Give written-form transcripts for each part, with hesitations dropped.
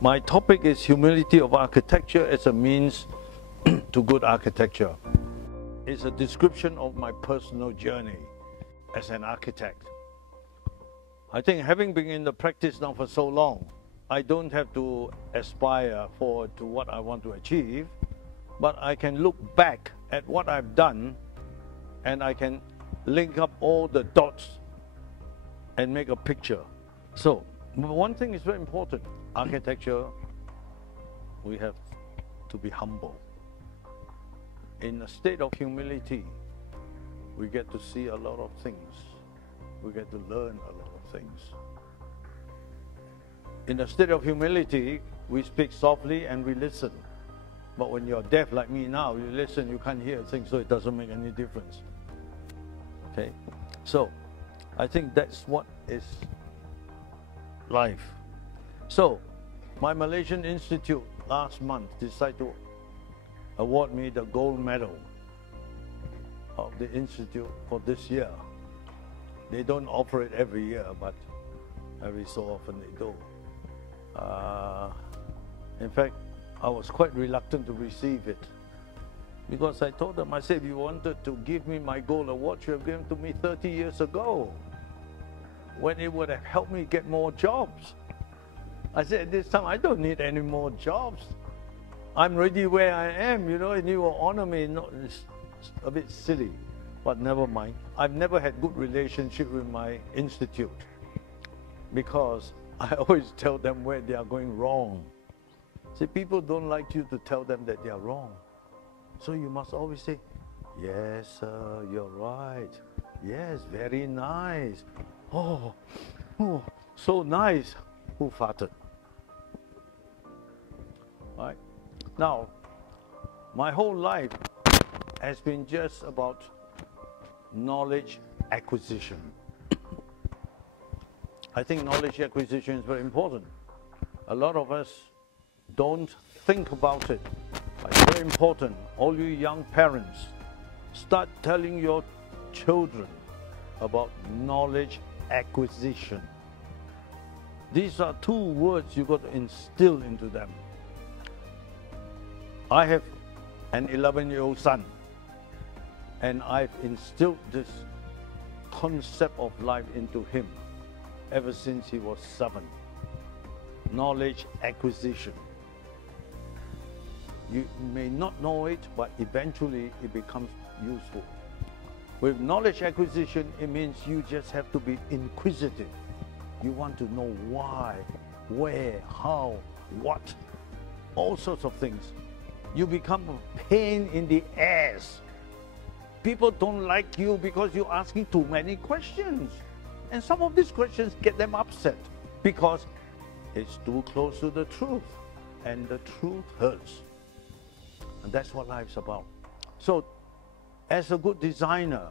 My topic is humility of architecture as a means to good architecture. It's a description of my personal journey as an architect. I think having been in the practice now for so long, I don't have to aspire forward to what I want to achieve, but I can look back at what I've done and I can link up all the dots and make a picture. So, one thing is very important. Architecture, we have to be humble. In a state of humility, we get to see a lot of things. We get to learn a lot of things. In a state of humility, we speak softly and we listen. But when you're deaf like me now, you listen, you can't hear things, so it doesn't make any difference. Okay? So, I think that's what is life. So, my Malaysian Institute last month decided to award me the gold medal of the Institute for this year. They don't offer it every year, but every so often they do. In fact, I was quite reluctant to receive it because I told them, I said, if you wanted to give me my gold award, you have given to me 30 years ago, when it would have helped me get more jobs. I said, at this time, I don't need any more jobs. I'm already where I am, you know, and you will honor me. No, it's a bit silly, but never mind. I've never had good relationship with my institute because I always tell them where they are going wrong. See, people don't like you to tell them that they are wrong. So you must always say, yes, sir, you're right. Yes, very nice. Oh, so nice. Who farted? Right? Now, my whole life has been just about knowledge acquisition. I think knowledge acquisition is very important. A lot of us don't think about it. It's very important. All you young parents, start telling your children about knowledge acquisition. These are two words you've got to instill into them. I have an 11-year-old son, and I've instilled this concept of life into him ever since he was 7. Knowledge acquisition. You may not know it, but eventually it becomes useful. With knowledge acquisition, it means you just have to be inquisitive. You want to know why, where, how, what, all sorts of things. You become a pain in the ass. People don't like you because you're asking too many questions. And some of these questions get them upset because it's too close to the truth. And the truth hurts. And that's what life's about. So, as a good designer,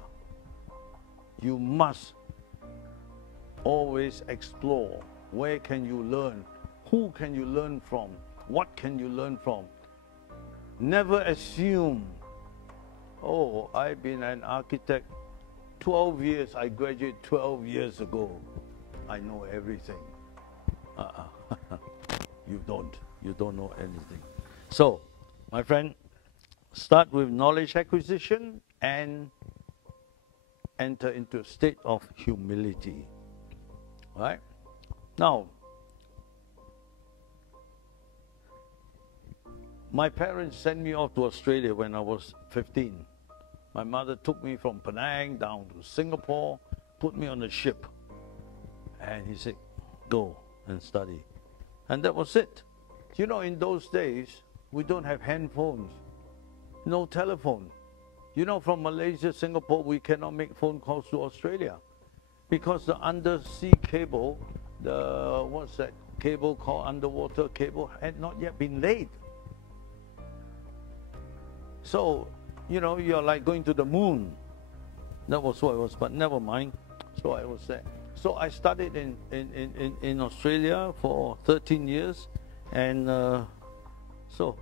you must always explore. Where can you learn? Who can you learn from? What can you learn from? Never assume, oh, I've been an architect 12 years, I graduated 12 years ago. I know everything. You don't know anything. So, my friend, start with knowledge acquisition and enter into a state of humility. Right? Now, my parents sent me off to Australia when I was 15. My mother took me from Penang down to Singapore, put me on a ship, and he said, go and study. And that was it. You know, in those days, we don't have handphones, no telephone. You know, from Malaysia, Singapore, we cannot make phone calls to Australia because the undersea cable, what's that cable called, underwater cable, had not yet been laid. So, you know, you're like going to the moon. That was what it was, but never mind. So I was there. So I studied in Australia for 13 years, and so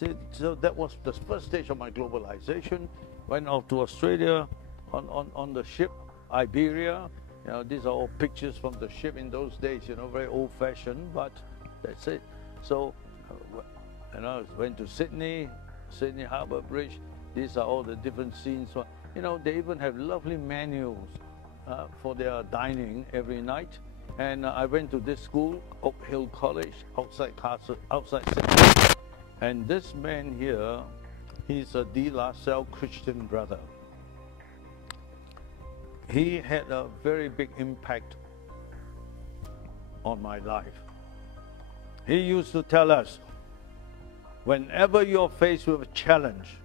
that was the first stage of my globalization. Went off to Australia on the ship, Iberia. You know, these are all pictures from the ship in those days, you know, very old-fashioned, but that's it. So, went to Sydney Harbour Bridge. These are all the different scenes. They even have lovely menus for their dining every night. And I went to this school, Oak Hill College, outside Sydney. And this man here, he's a De La Salle Christian brother. He had a very big impact on my life. He used to tell us, whenever you're faced with a challenge,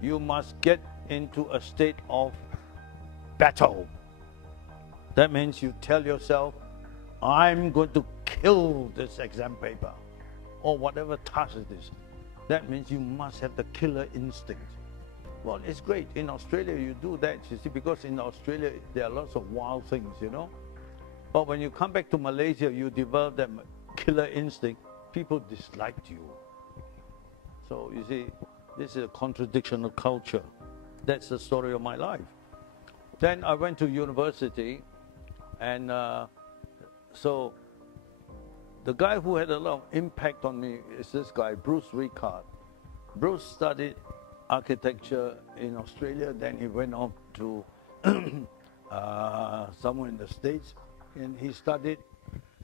you must get into a state of battle. That means you tell yourself, I'm going to kill this exam paper, or whatever task it is. That means you must have the killer instinct. Well, it's great. In Australia, you do that, you see, because in Australia, there are lots of wild things, But when you come back to Malaysia, you develop that killer instinct, people disliked you. So, you see, this is a contradiction of culture. That's the story of my life. Then I went to university, and so the guy who had a lot of impact on me is this guy, Bruce Ricard. Bruce studied architecture in Australia, then he went on to somewhere in the States, and he studied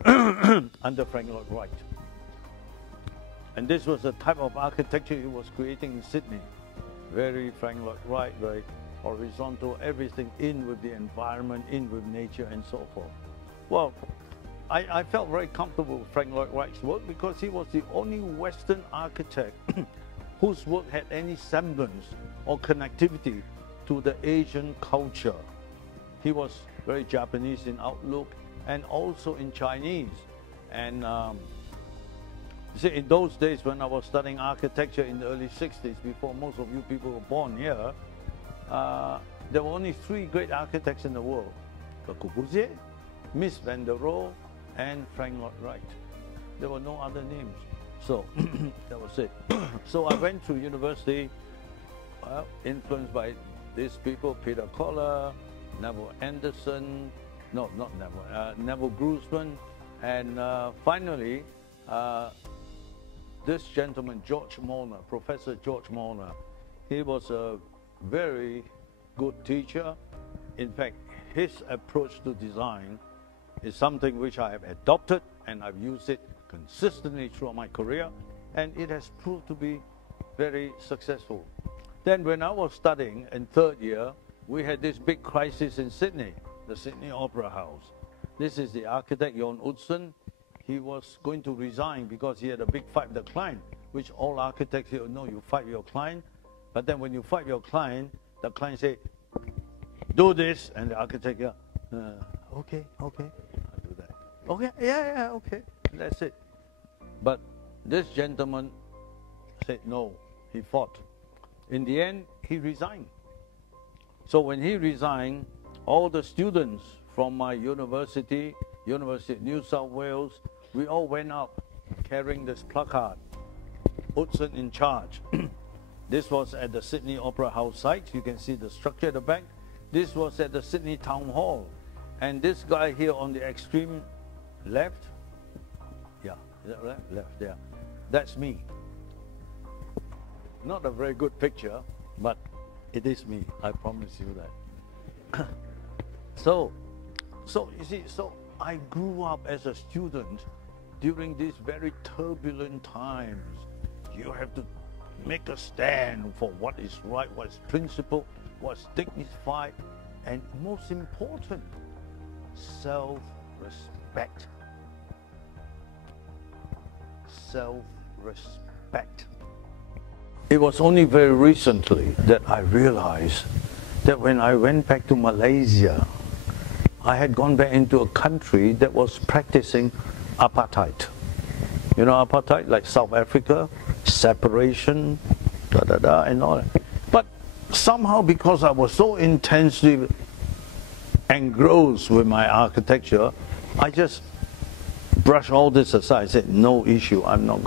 under Frank Lloyd Wright. And this was the type of architecture he was creating in Sydney. Very Frank Lloyd Wright, very horizontal, everything in with the environment, in with nature, and so forth. Well, I felt very comfortable with Frank Lloyd Wright's work because he was the only Western architect whose work had any semblance or connectivity to the Asian culture. He was very Japanese in outlook and also in Chinese. And you see, in those days when I was studying architecture in the early 60s, before most of you people were born here, there were only 3 great architects in the world: Le Corbusier, Mies van der Rohe, and Frank Lloyd Wright. There were no other names. So that was it. So I went to university, influenced by these people: Peter Koller, Neville Anderson, no, not Neville, Neville Grossman, and finally, this gentleman, George Molnar, Professor George Molnar. He was a very good teacher. In fact, his approach to design is something which I have adopted, and I've used it consistently throughout my career, and it has proved to be very successful. Then when I was studying in 3rd year, we had this big crisis in Sydney, the Sydney Opera House. This is the architect, Jon Utzon. He was going to resign because he had a big fight with the client, which all architects here know. You fight with your client, but then when you fight with your client, the client say, do this, and the architect, okay, I'll do that. Okay, yeah, okay, that's it. But this gentleman said no, he fought. In the end, he resigned. So when he resigned, all the students from my University of New South Wales, we all went up carrying this placard, Utzon in charge. This was at the Sydney Opera House site. You can see the structure at the back. This was at the Sydney Town Hall. And this guy here on the extreme left, yeah, is that right? Left, yeah. That's me. Not a very good picture, but it is me, I promise you that. So you see, I grew up as a student during these very turbulent times. You have to make a stand for what is right, what is principled, what's dignified, and most important, self-respect. Self-respect. It was only very recently that I realized that when I went back to Malaysia, I had gone back into a country that was practicing apartheid. You know apartheid, like South Africa, separation, and all that. But somehow, because I was so intensely engrossed with my architecture, I just brushed all this aside. I said, no issue, I'm not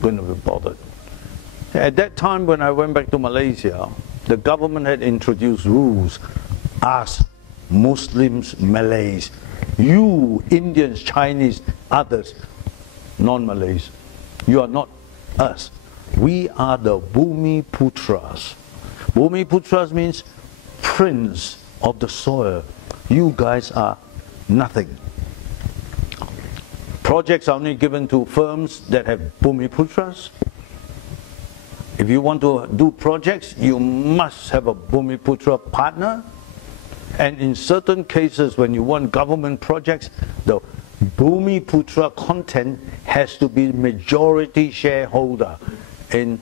going to be bothered. At that time, when I went back to Malaysia, the government had introduced rules. Us, Muslims, Malays, you, Indians, Chinese, others, non-Malays, You are not us. We are the Bhumi Putras. Bhumi Putras means prince of the soil. You guys are nothing. Projects are only given to firms that have Bhumi Putras. If you want to do projects, you must have a Bhumi Putra partner. And in certain cases, when you want government projects, the Bhumi Putra content has to be majority shareholder in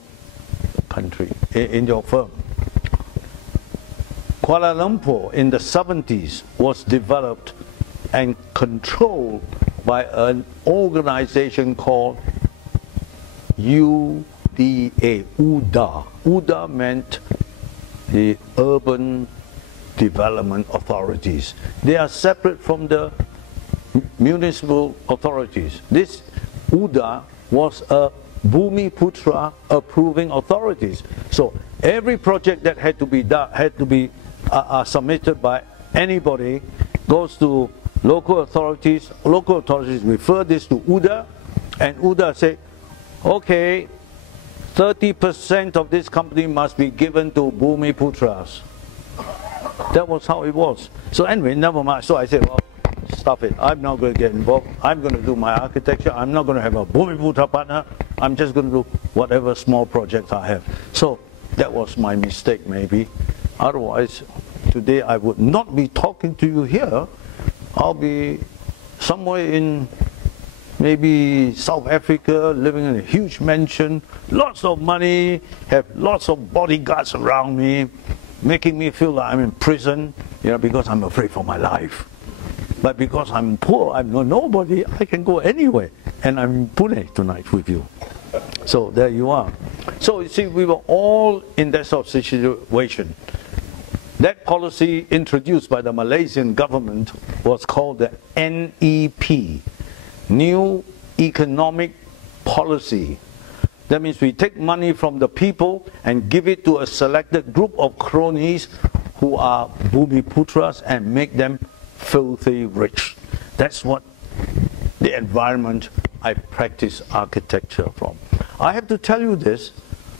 the country, in your firm. Kuala Lumpur in the 70s was developed and controlled by an organization called UDA. UDA meant the Urban Development Authorities. They are separate from the municipal authorities. This UDA was a Bhumi Putra approving authorities. So every project that had to be done, submitted by anybody goes to local authorities. Local authorities refer this to UDA, and UDA say, okay, 30% of this company must be given to Bhumi Putras. That was how it was. So anyway, never mind. So I said, well, stuff it. I'm not going to get involved. I'm going to do my architecture. I'm not going to have a Bhumi Putra partner. I'm just going to do whatever small projects I have. So that was my mistake, maybe. Otherwise, today I would not be talking to you here. I'll be somewhere in maybe South Africa, living in a huge mansion, lots of money, have lots of bodyguards around me, making me feel like I'm in prison, you know, because I'm afraid for my life. But because I'm poor, I'm nobody, I can go anywhere. And I'm in Pune tonight with you. So there you are. So you see, we were all in that sort of situation. That policy introduced by the Malaysian government was called the NEP, New Economic Policy. That means we take money from the people and give it to a selected group of cronies who are Bhumi Putras and make them filthy rich. That's what the environment I practice architecture from. I have to tell you this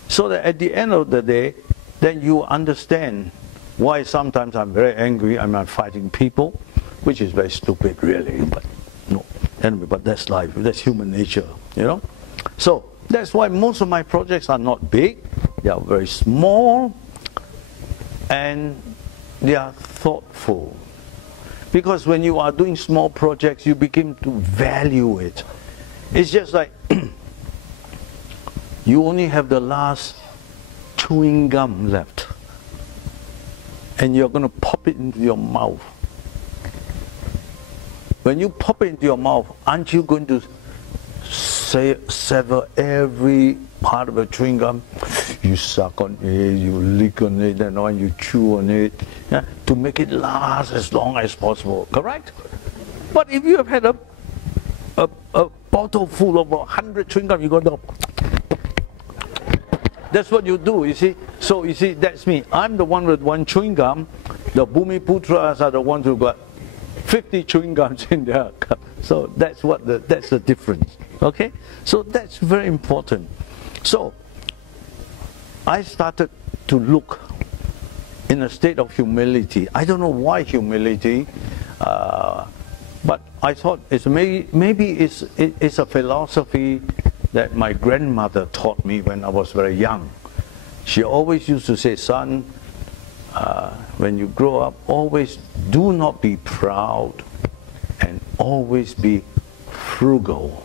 so that at the end of the day, then you understand why sometimes I'm very angry, I'm not fighting people, which is very stupid really, but no. Anyway, but that's life, that's human nature, you know. So that's why most of my projects are not big, they are very small, and they are thoughtful. Because when you are doing small projects, you begin to value it. It's just like you only have the last chewing gum left, and you're going to pop it into your mouth. When you pop it into your mouth, aren't you going to sever every part of the chewing gum? You suck on it, you lick on it, and then you chew on it, yeah, to make it last as long as possible, correct? But if you have had a bottle full of 100 chewing gum, you're going to... That's what you do, you see. So you see, that's me. I'm the one with one chewing gum. The Bhumi Putras are the ones who got 50 chewing gums in their cup. So that's the difference. Okay? So that's very important. So I started to look in a state of humility. I don't know why humility, but I thought maybe it's a philosophy that my grandmother taught me when I was very young. She always used to say, son, when you grow up, always do not be proud and always be frugal.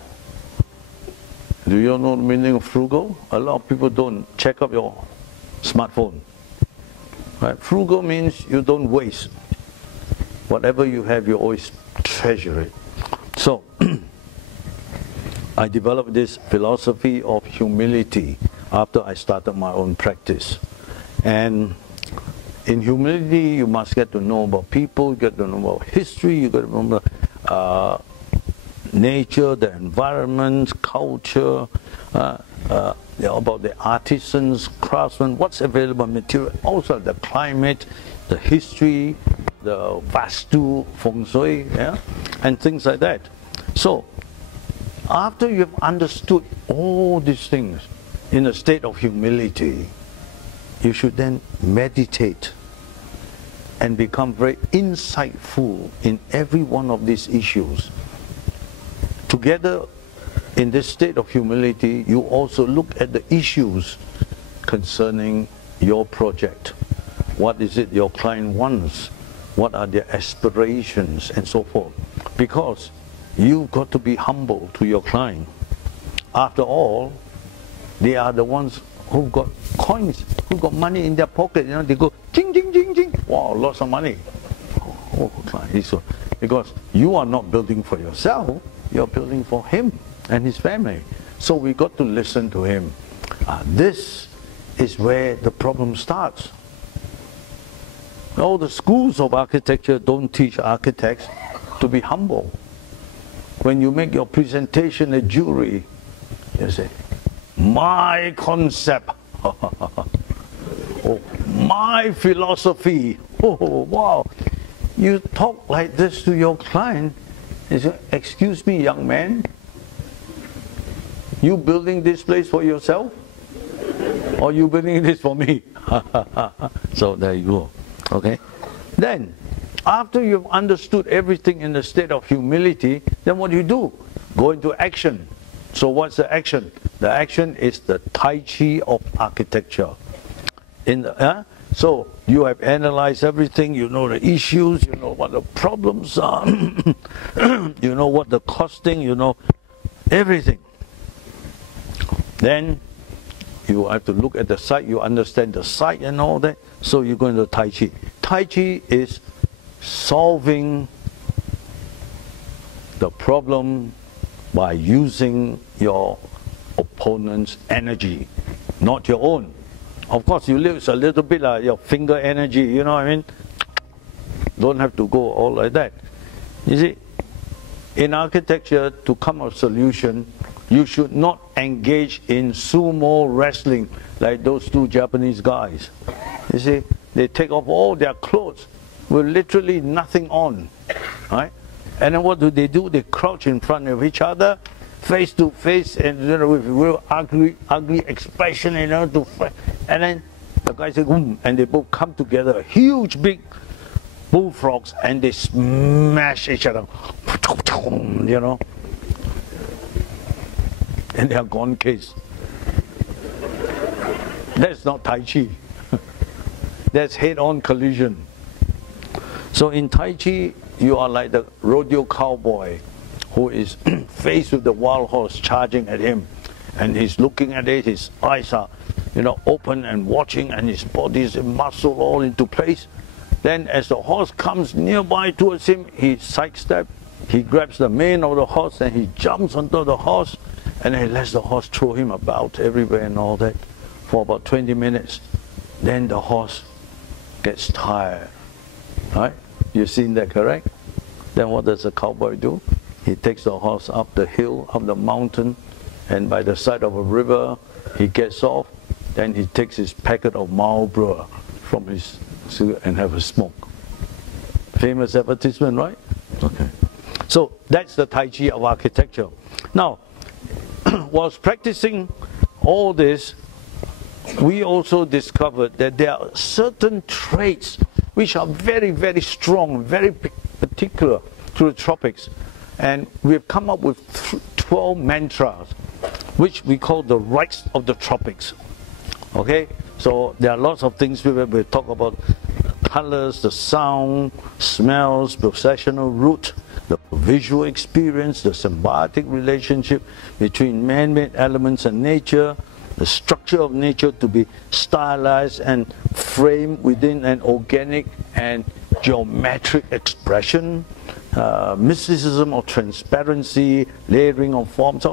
Do you know the meaning of frugal? A lot of people don't check up your smartphone. Right? Frugal means you don't waste. Whatever you have, you always treasure it. So, I developed this philosophy of humility after I started my own practice. And in humility, you must get to know about people, get to know about history, you get to know about nature, the environment, culture, about the artisans, craftsmen, what's available material, also the climate, the history, the vastu, feng shui, yeah, and things like that. So, After you've understood all these things in a state of humility, you should then meditate and become very insightful in every one of these issues. Together, in this state of humility, you also look at the issues concerning your project. What is it your client wants? What are their aspirations and so forth? Because you've got to be humble to your client. After all, they are the ones who've got coins, who've got money in their pocket. You know, they go, ching, ching, ching, ching. Wow, lots of money. Oh, client. So, because you are not building for yourself, you're building for him and his family. So we got to listen to him. This is where the problem starts. All the schools of architecture don't teach architects to be humble. When you make your presentation a jury, you say, my concept, oh, my philosophy, oh, wow. You talk like this to your client, you say, excuse me, young man, you building this place for yourself? Or you building this for me? So there you go. Okay? Then, after you've understood everything in the state of humility, then what do? Go into action. So what's the action? The action is the Tai Chi of architecture. So you have analyzed everything, you know the issues, you know what the problems are, you know what the costing, you know everything. Then you have to look at the site, you understand the site and all that, so you go into Tai Chi. Tai Chi is solving the problem by using your opponent's energy, not your own. Of course, you use a little bit of your finger energy, you know what I mean? Don't have to go all like that. You see, in architecture, to come up with a solution, you should not engage in sumo wrestling like those two Japanese guys. You see, they take off all their clothes with literally nothing on, right? And then what do? They crouch in front of each other, face to face, and you know, with real ugly expression, you know, and then the guy says, and they both come together, huge big bullfrogs, and they smash each other, you know, and they are gone case. That's not Tai Chi. That's head-on collision. So in Tai Chi, you are like the rodeo cowboy who is faced with the wild horse charging at him, and he's looking at it, his eyes are, you know, open and watching, and his body is muscle all into place. Then as the horse comes nearby towards him, he sidesteps, he grabs the mane of the horse, and he jumps onto the horse, and he lets the horse throw him about everywhere and all that for about 20 minutes. Then the horse gets tired, right? You've seen that, correct? Then what does the cowboy do? He takes the horse up the hill, up the mountain, and by the side of a river, he gets off. Then he takes his packet of Marlboro from his cigarette and have a smoke. Famous advertisement, right? Okay. So that's the Tai Chi of architecture. Now, whilst practicing all this, we also discovered that there are certain traits which are very, very strong, very particular to the tropics. And we've come up with 12 mantras, which we call the rights of the tropics. Okay? So there are lots of things we talk about: colors, the sound, smells, processional route, the visual experience, the symbiotic relationship between man-made elements and nature, the structure of nature to be stylized and framed within an organic and geometric expression, mysticism or transparency, layering of forms.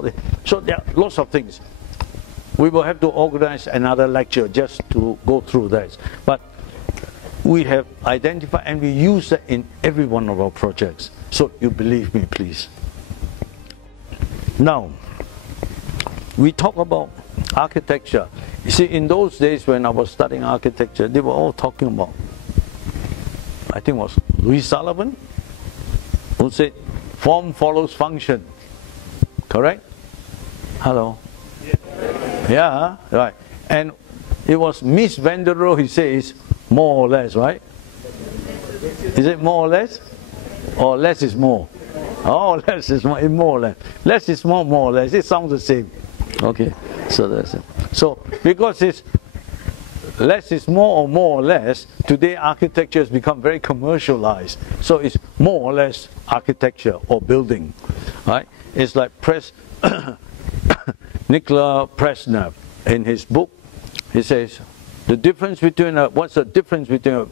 So there are lots of things. We will have to organize another lecture just to go through that. But we have identified and we use that in every one of our projects. So you believe me, please. Now, we talk about architecture. You see, in those days when I was studying architecture, they were all talking about, I think it was Louis Sullivan, who said, form follows function. correct? Hello? Yeah, right. And it was Miss Van der Rohe, he says, more or less, right? Is it more or less? Or less is more? Oh, less is more, more or less. Less is more or less. It sounds the same. Okay, so that's it. So, because it's less is more or less, today architecture has become very commercialized. So it's more or less architecture or building, right? It's like Nikola Presner, in his book, he says, the difference between what's the difference between a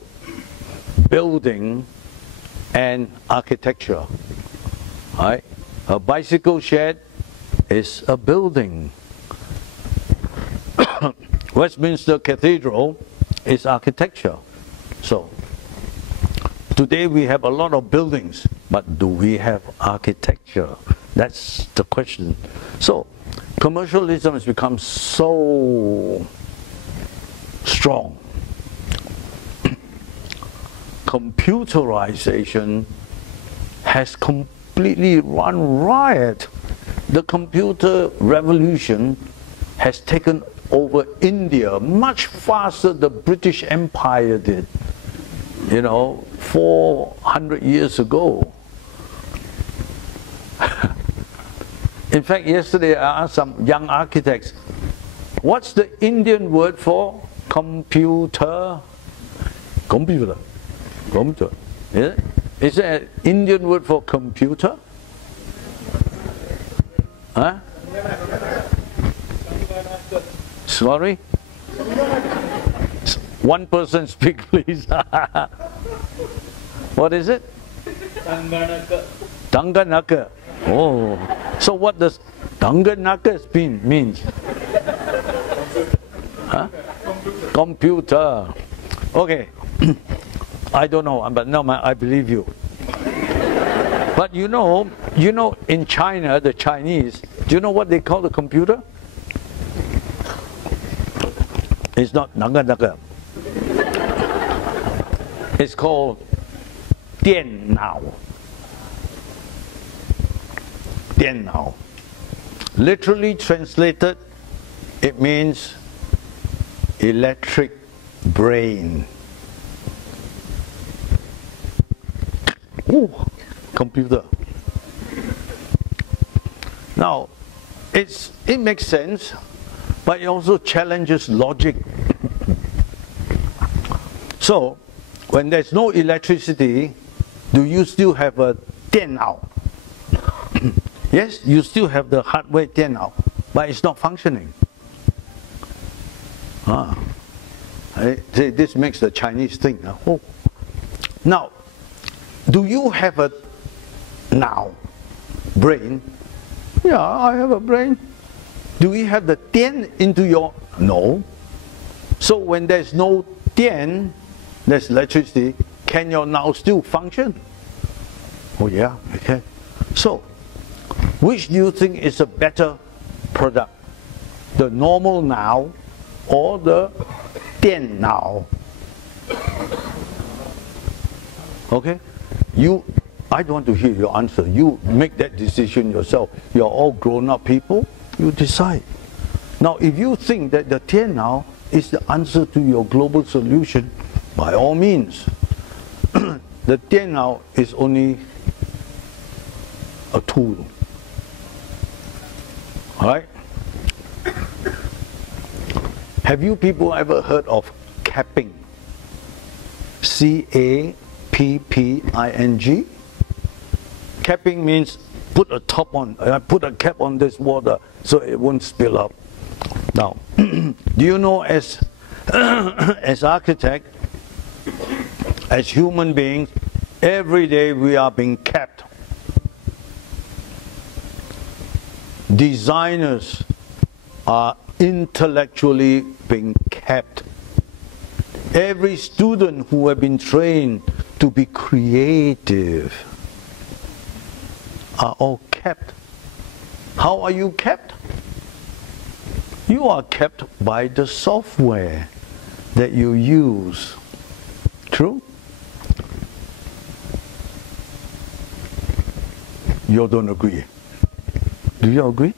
building and architecture, right? A bicycle shed is a building. Westminster Cathedral is architecture. So, today we have a lot of buildings, but do we have architecture? That's the question. So, commercialism has become so strong. Computerization has completely run riot. The computer revolution has taken over India much faster than the British Empire did, 400 years ago. In fact, yesterday I asked some young architects, what's the Indian word for computer? Computer. Computer. Is there an Indian word for computer? Huh? Sorry? One person speak, please. What is it? Tanganaka. Oh. So what does Tanganaka mean? Huh? Computer. Okay. I don't know, but no, I believe you. But you know, in China, the Chinese, do you know what they call the computer? It's not Tanganaka. It's called 电脑. 电脑. Literally translated, it means electric brain. Ooh, computer. Now, it makes sense, but it also challenges logic. So, when there's no electricity, do you still have a 电脑? Yes, you still have the hardware 电脑, but it's not functioning. This makes the Chinese think. Oh. Now, do you have a brain? Yeah, I have a brain. Do we have the 电 into your? No. So when there's no 电, there's electricity, can your now still function? Oh yeah, it can. So, which do you think is a better product? The normal now or the 电脑? Okay? I don't want to hear your answer. You make that decision yourself. You're all grown-up people. You decide. Now, if you think that the 电脑 is the answer to your global solution, by all means. The 电脑 is only a tool. Alright? Have you people ever heard of capping? C-A-P-P-I-N-G? Capping means put a top on, put a cap on this water so it won't spill up. Now, do you know as architects, as human beings, every day we are being capped. Designers are intellectually being capped. Every student who have been trained to be creative are all kept. How are you kept? You are kept by the software that you use. True? You don't agree. Do you agree?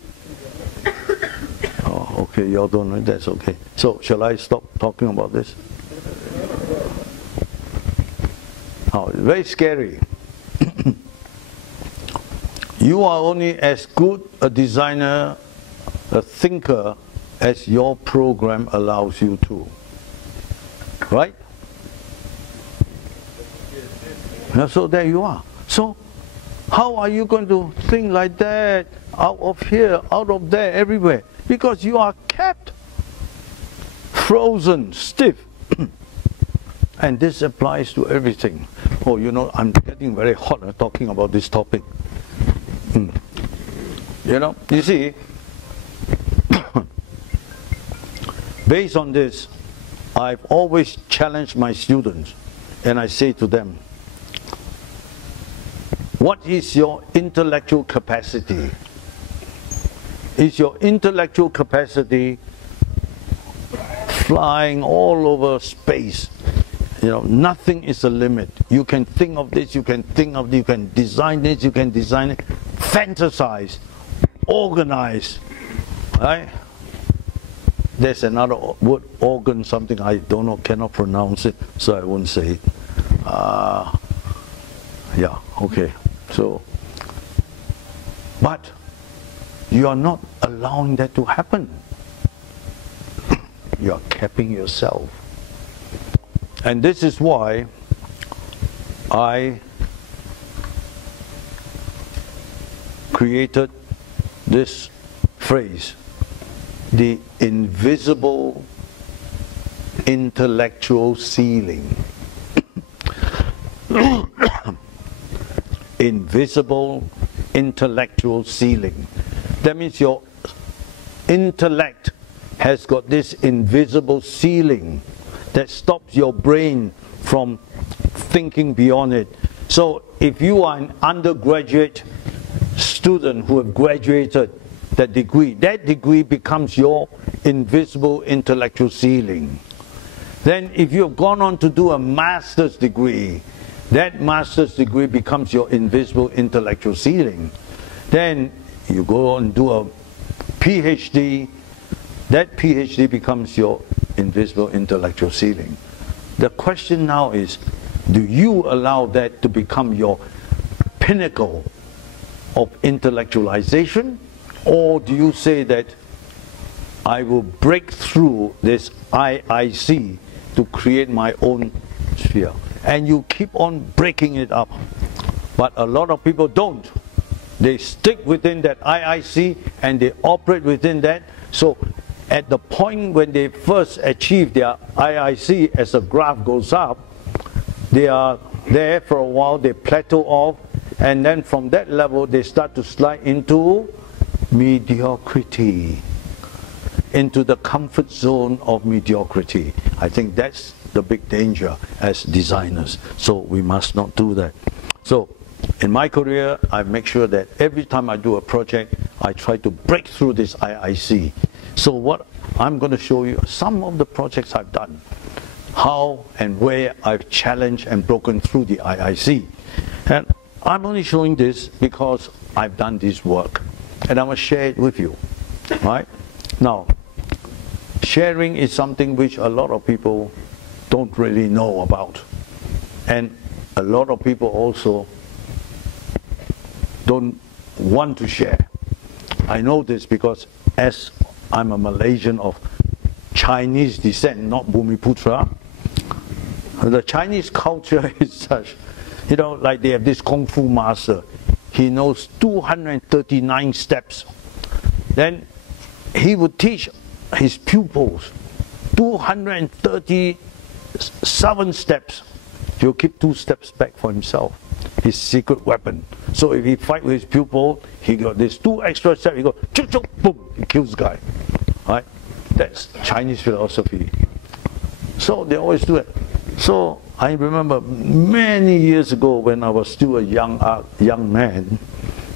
Oh, okay, you all don't know, that's okay. So, shall I stop talking about this? Oh, very scary. You are only as good a designer, a thinker, as your program allows you to. Right? So there you are. So, how are you going to think like that, out of here, out of there, everywhere? Because you are kept frozen, stiff. And this applies to everything. Oh, you know, I'm getting very hot talking about this topic. You know, you see, based on this, I've always challenged my students, and I say to them, what is your intellectual capacity? Is your intellectual capacity flying all over space? You know, nothing is a limit. You can think of this, you can think of this, you can design this, you can design it, fantasize, organize, right? There's another word, organ, something I don't know, cannot pronounce it, so I won't say it. Yeah, okay. So, but you are not allowing that to happen. You are capping yourself. And this is why I created this phrase, the invisible intellectual ceiling. Invisible intellectual ceiling. That means your intellect has got this invisible ceiling that stops your brain from thinking beyond it. So if you are an undergraduate student who have graduated that degree becomes your invisible intellectual ceiling. Then if you have gone on to do a master's degree, that master's degree becomes your invisible intellectual ceiling. Then you go on and do a PhD, that PhD becomes your invisible intellectual ceiling. The question now is, do you allow that to become your pinnacle of intellectualization? Or do you say that I will break through this IIC to create my own sphere? And you keep on breaking it up. But a lot of people don't. They stick within that IIC and they operate within that. So at the point when they first achieve their IIC, as the graph goes up, they are there for a while, they plateau off, and then from that level they start to slide into mediocrity, into the comfort zone of mediocrity. I think that's the big danger as designers. So we must not do that. So in my career, I make sure that every time I do a project, I try to break through this IIC. So what I'm going to show you some of the projects I've done, how and where I've challenged and broken through the IIC. And I'm only showing this because I've done this work, and I will share it with you. Right? Now, sharing is something which a lot of people don't really know about, and a lot of people also don't want to share. I know this because as I'm a Malaysian of Chinese descent, not Bumiputra, the Chinese culture is such, you know, like they have this Kung Fu master. He knows 239 steps. Then he would teach his pupils 237 steps. He'll keep 2 steps back for himself, his secret weapon. So if he fight with his pupil, he got this 2 extra steps, he goes, chuk chuk, boom, he kills the guy. Right? That's Chinese philosophy. So they always do it. So I remember many years ago when I was still a young man,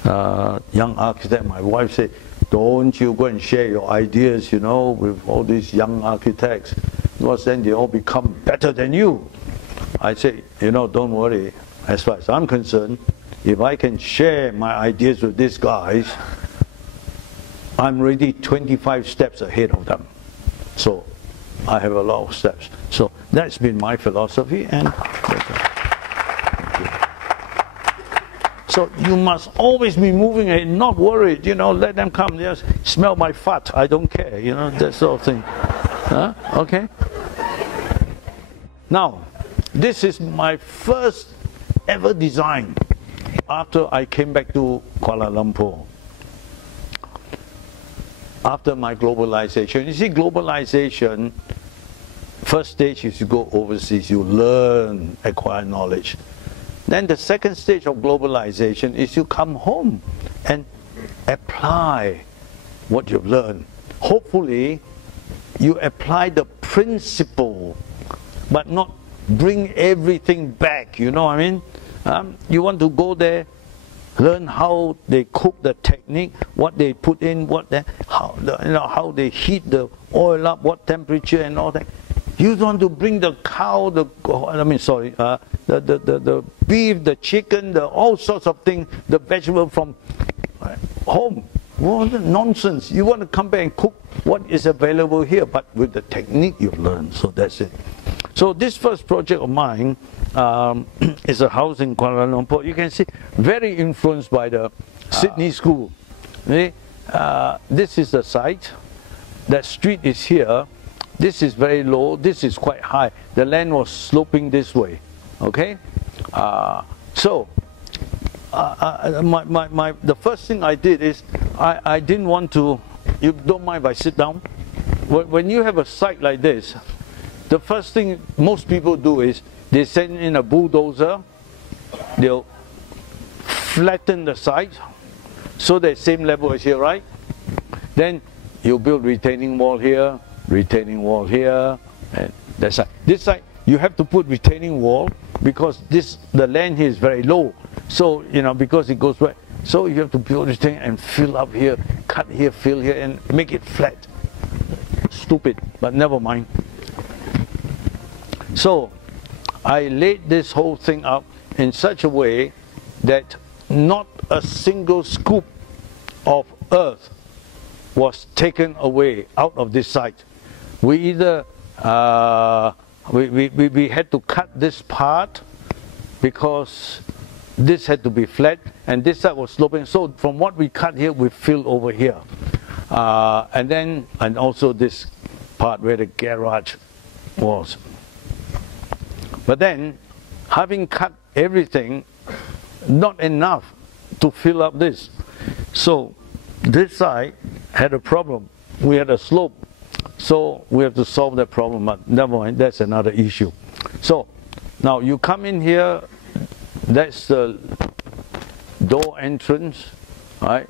young architect, my wife said, don't you go and share your ideas, you know, with all these young architects, because then they all become better than you. I say, you know, don't worry. As far as I'm concerned, if I can share my ideas with these guys, I'm already 25 steps ahead of them. So I have a lot of steps. So that's been my philosophy, and so you must always be moving and not worried, you know, let them come, just smell my fat, I don't care, you know, that sort of thing. Huh? Okay? Now, this is my first ever design after I came back to Kuala Lumpur. After my globalization. You see, globalization, first stage is you go overseas, you learn, acquire knowledge. Then the second stage of globalization is you come home and apply what you've learned. Hopefully, you apply the principle, but not bring everything back, you know what I mean? You want to go there, learn how they cook, the technique, what they put in, how they heat the oil up, what temperature and all that. You want to bring the cow, the beef, the chicken, all sorts of things, the vegetable from home. Well, nonsense. You want to come back and cook what is available here, but with the technique you've learned. So that's it. So this first project of mine is a house in Kuala Lumpur. You can see very influenced by the Sydney School. This is the site. That street is here. This is very low. This is quite high. The land was sloping this way. Okay. The first thing I did is I didn't want to. You don't mind if I sit down? When you have a site like this, the first thing most people do is they send in a bulldozer, they'll flatten the site so they're same level as here, right? Then you build retaining wall here, and that side. This side, you have to put retaining wall because the land here is very low. So, you know, because it goes right. So you have to build retaining and fill up here, cut here, fill here, and make it flat. Stupid, but never mind. So I laid this whole thing up in such a way that not a single scoop of earth was taken away out of this site. We either we had to cut this part because this had to be flat and this side was sloping. So from what we cut here, we fill over here, and also this part where the garage was. But then, having cut everything, not enough to fill up this. So this side had a problem. We had a slope. So we have to solve that problem, but never mind, that's another issue. So now you come in here, that's the door entrance, right?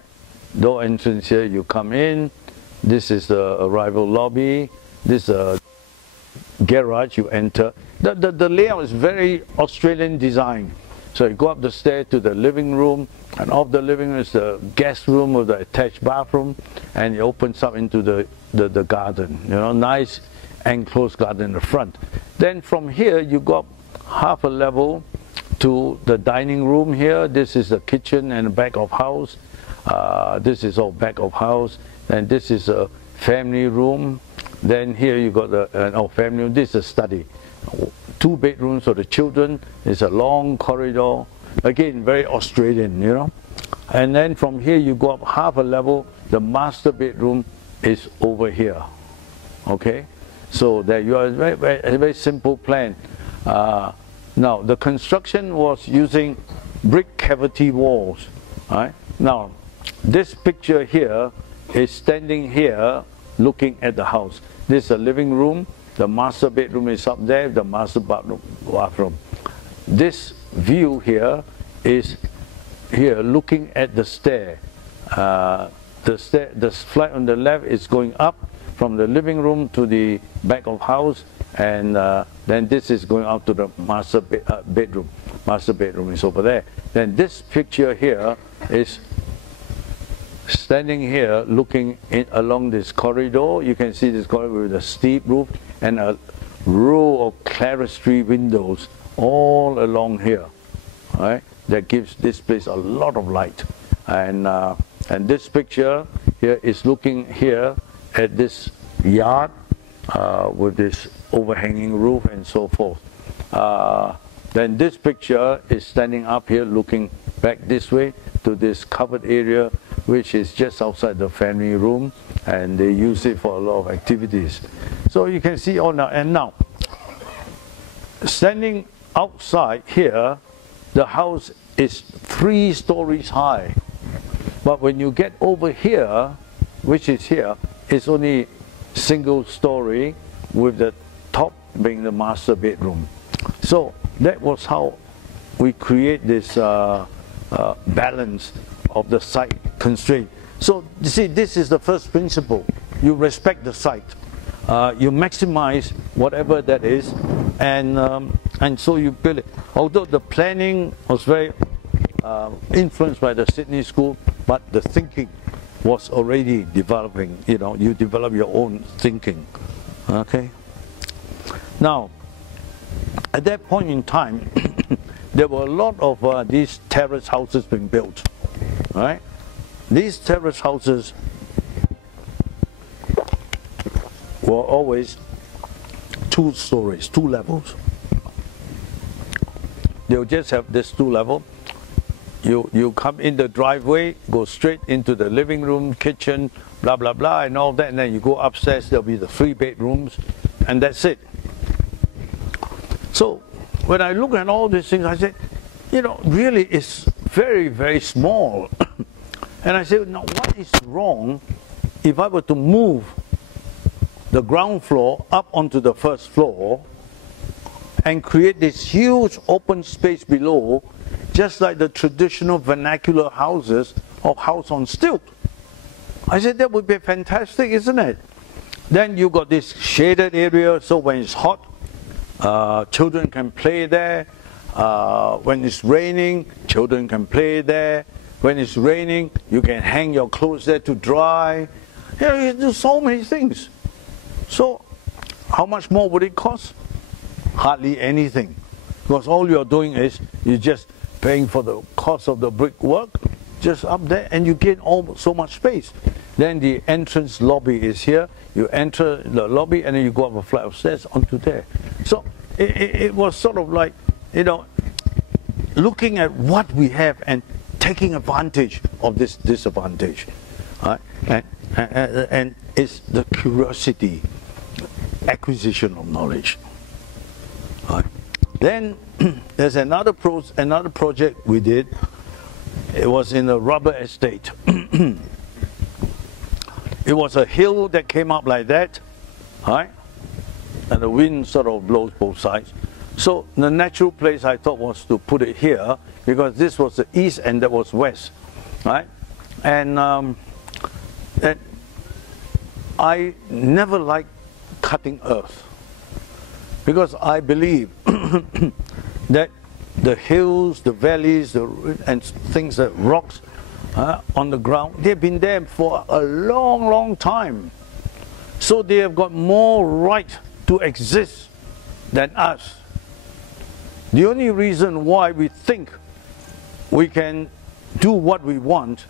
Door entrance here, you come in. This is the arrival lobby. This is a garage, you enter. The layout is very Australian design. So you go up the stair to the living room, and off the living room is the guest room with the attached bathroom, and it opens up into the garden. You know, nice enclosed garden in the front. Then from here you go up half a level to the dining room here. This is the kitchen and back of house. This is all back of house, and this is a family room. Then here you got the family room. This is a study. 2 bedrooms for the children. It's a long corridor. Again, very Australian, you know. And then from here you go up half a level. The master bedroom is over here. Okay, so there you are. A very simple plan. Now the construction was using brick cavity walls. Right? Now this picture here is standing here looking at the house. This is a living room. The master bedroom is up there, the master bathroom. This view here is here looking at the stair. The flight on the left is going up from the living room to the back of house, and then this is going out to the master bedroom. Master bedroom is over there. Then this picture here is standing here looking along this corridor. You can see this corridor with a steep roof and a row of clerestory windows all along here, right? That gives this place a lot of light. And this picture here is looking here at this yard with this overhanging roof and so forth. Then this picture is standing up here looking back this way to this covered area, which is just outside the family room, and they use it for a lot of activities. So you can see all now. And now, standing outside here, the house is 3 stories high. But when you get over here, which is here, it's only single story with the top being the master bedroom. So that was how we create this balance of the site constraint. So you see, this is the first principle. You respect the site. You maximize whatever that is, and so you build it. Although the planning was very influenced by the Sydney School, but the thinking was already developing. You know, you develop your own thinking. Okay. Now, at that point in time, there were a lot of these terrace houses being built. Right? These terrace houses were always 2 stories, 2 levels. They'll just have this 2 level. You come in the driveway, go straight into the living room, kitchen, blah, blah, blah, and all that, and then you go upstairs, there'll be the 3 bedrooms, and that's it. So when I look at all these things, I said, you know, really it's very, very small. And I said, now what is wrong if I were to move the ground floor up onto the first floor and create this huge open space below, just like the traditional vernacular houses of house on stilt? I said, that would be fantastic, isn't it? Then you got this shaded area, so when it's hot, children can play there. When it's raining, children can play there. When it's raining, you can hang your clothes there to dry. You know, you do so many things. So, how much more would it cost? Hardly anything. Because all you're doing is, you're just paying for the cost of the brickwork, just up there, and you gain so much space. Then the entrance lobby is here. You enter the lobby, and then you go up a flight of stairs onto there. So, it was sort of like, you know, looking at what we have and taking advantage of this disadvantage. Right? And it's the curiosity, acquisition of knowledge. Right? Then there's another project we did. It was in a rubber estate. It was a hill that came up like that, right? And the wind sort of blows both sides. So the natural place I thought was to put it here, because this was the east and that was west, right? And I never liked cutting earth, because I believe that the hills, the valleys, and things that rocks on the ground, they've been there for a long, long time. So they have got more right to exist than us. The only reason why we think we can do what we want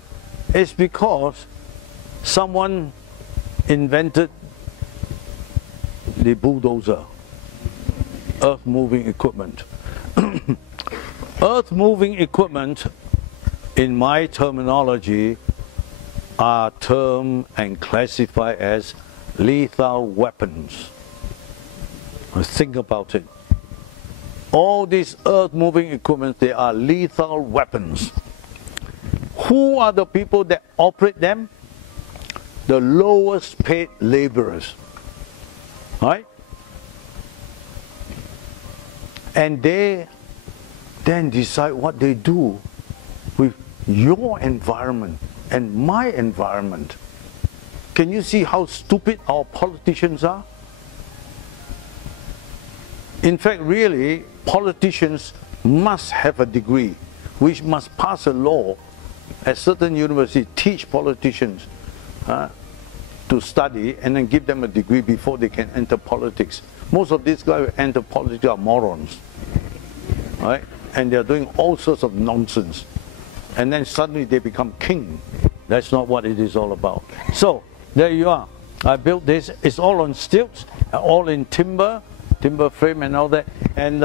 is because someone invented the bulldozer, earth-moving equipment. Earth-moving equipment, in my terminology, are termed and classified as lethal weapons. Think about it. All these earth-moving equipment, they are lethal weapons. Who are the people that operate them? The lowest paid laborers. Right? And they then decide what they do with your environment and my environment. Can you see how stupid our politicians are? In fact, really, politicians must have a degree. We must pass a law at certain universities, teach politicians to study and then give them a degree before they can enter politics. Most of these guys who enter politics are morons, right? And they're doing all sorts of nonsense. And then suddenly they become king. that's not what it is all about. So, there you are. I built this. It's all on stilts, all in timber frame and all that. And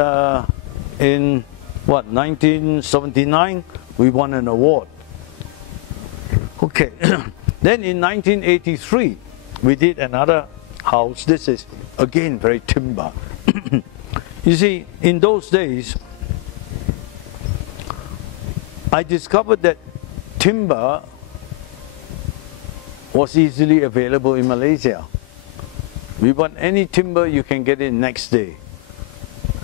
in, what, 1979, we won an award. Okay. Then in 1983, we did another house. This is, again, very timber. You see, in those days, I discovered that timber was easily available in Malaysia. We want any timber, you can get it next day.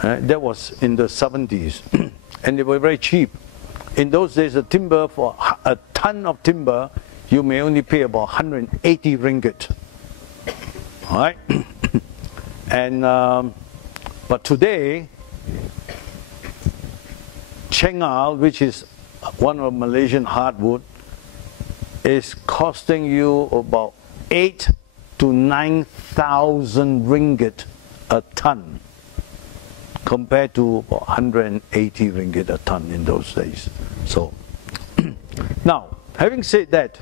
That was in the 70s. And they were very cheap. In those days, the timber, for a ton of timber, you may only pay about 180 ringgit. All right? And, but today, Chengal, which is one of Malaysian hardwood, is costing you about 8,000 to 9,000 ringgit a ton, compared to about 180 ringgit a ton in those days. So, now, having said that,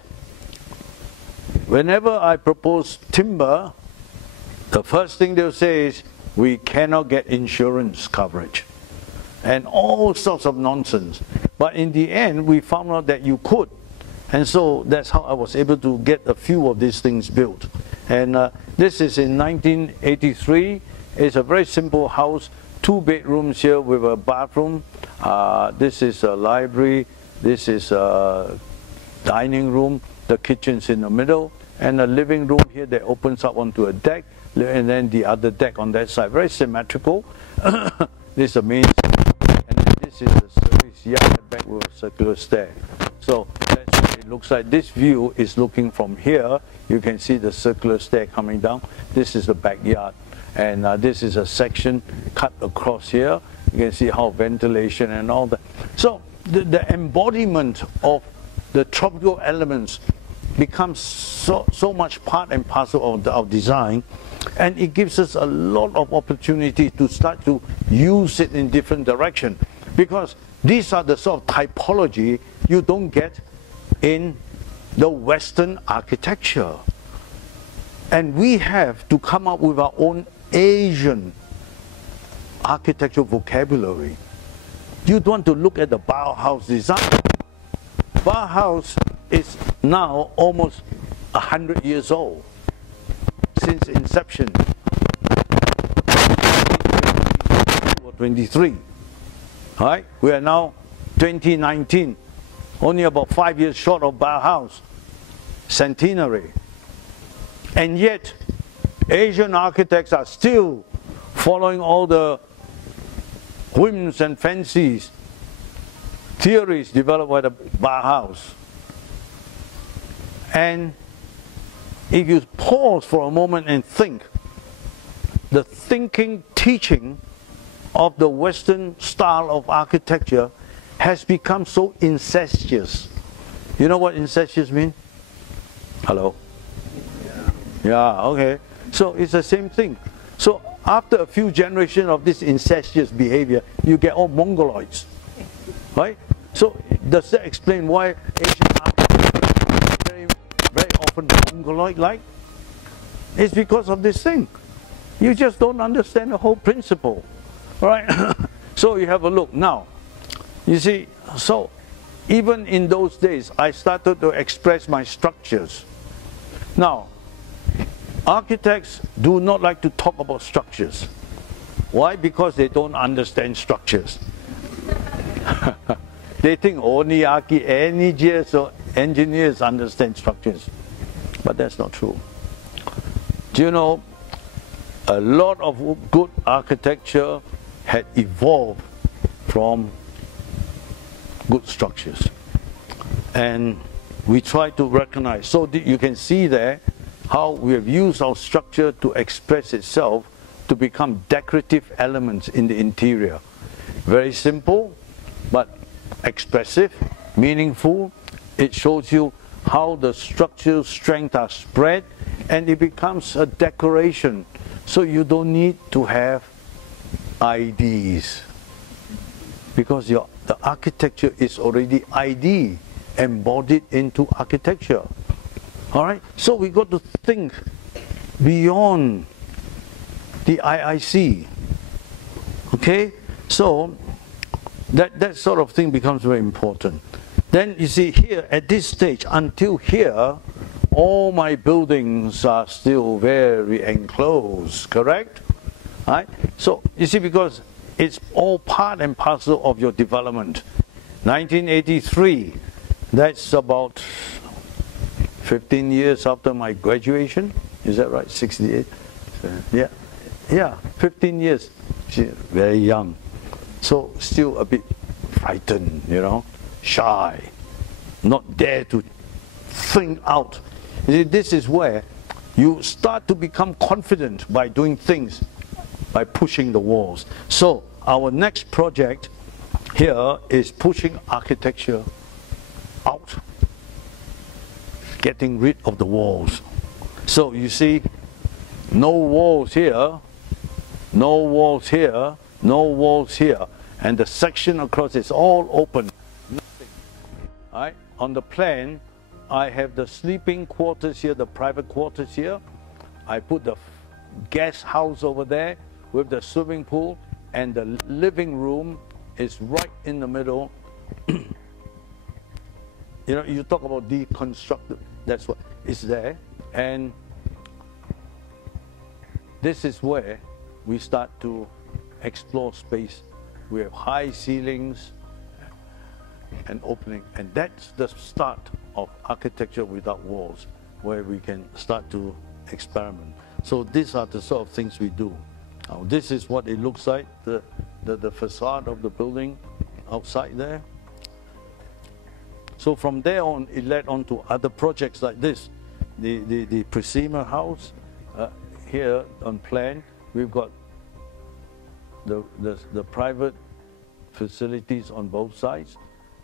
whenever I propose timber, the first thing they'll say is, we cannot get insurance coverage, and all sorts of nonsense. But in the end, we found out that you could. And so that's how I was able to get a few of these things built. And this is in 1983. It's a very simple house, 2 bedrooms here with a bathroom. This is a library. This is a dining room. The kitchen's in the middle. And a living room here that opens up onto a deck. And then the other deck on that side. Very symmetrical. This is the main. And then this is the service yard back with a circular stair. So that's what it looks like. This view is looking from here. You can see the circular stair coming down. This is the backyard. And this is a section cut across here. You can see how ventilation and all that. So the embodiment of the tropical elements becomes so much part and parcel of our design. And it gives us a lot of opportunity to start to use it in different direction. Because these are the sort of typology you don't get in the Western architecture. And we have to come up with our own Asian architectural vocabulary. You don't want to look at the Bauhaus design. Bauhaus is now almost 100 years old, since inception, or 23. All right? We are now 2019, only about 5 years short of Bauhaus centenary. And yet, Asian architects are still following all the whims and fancies, theories developed by the Bauhaus. And if you pause for a moment and think, the thinking, teaching of the Western style of architecture has become so incestuous. You know what incestuous means? Hello? Yeah, okay. So it's the same thing. So after a few generations of this incestuous behavior, you get all Mongoloids, right? So does that explain why Asian architecture is very often Mongoloid-like? It's because of this thing. You just don't understand the whole principle, right? So you have a look now. You see, so even in those days, I started to express my structures. Now, architects do not like to talk about structures. Why? Because they don't understand structures. They think only engineers or engineers understand structures. But that's not true. Do you know, a lot of good architecture had evolved from good structures. And we try to recognize. So you can see there how we have used our structure to express itself to become decorative elements in the interior. Very simple, but expressive, meaningful. It shows you how the structural strength are spread, and it becomes a decoration. So you don't need to have IDs, because the architecture is already ID. embodied into architecture. All right, so we got to think beyond the IIC. Okay, so that sort of thing becomes very important. Then you see here at this stage, until here, all my buildings are still very enclosed, correct? Right? So you see, because it's all part and parcel of your development. 1983, that's about 15 years after my graduation. Is that right? 68? Yeah, 15 years. Very young. So still a bit frightened, you know, shy, not dare to think out. You see, this is where you start to become confident by doing things, by pushing the walls. So our next project here is pushing architecture out, getting rid of the walls. So you see, no walls here, no walls here, no walls here, and the section across is all open, nothing. All right? On the plan, I have the sleeping quarters here, the private quarters here. I put the guest house over there with the swimming pool, and the living room is right in the middle. You know, you talk about deconstructed, that's what is there. And this is where we start to explore space. We have high ceilings and opening, and that's the start of architecture without walls, where we can start to experiment. So these are the sort of things we do. Now, this is what it looks like, the facade of the building outside there. So from there on, it led on to other projects like this. The Presima house, here on plan, we've got the private facilities on both sides.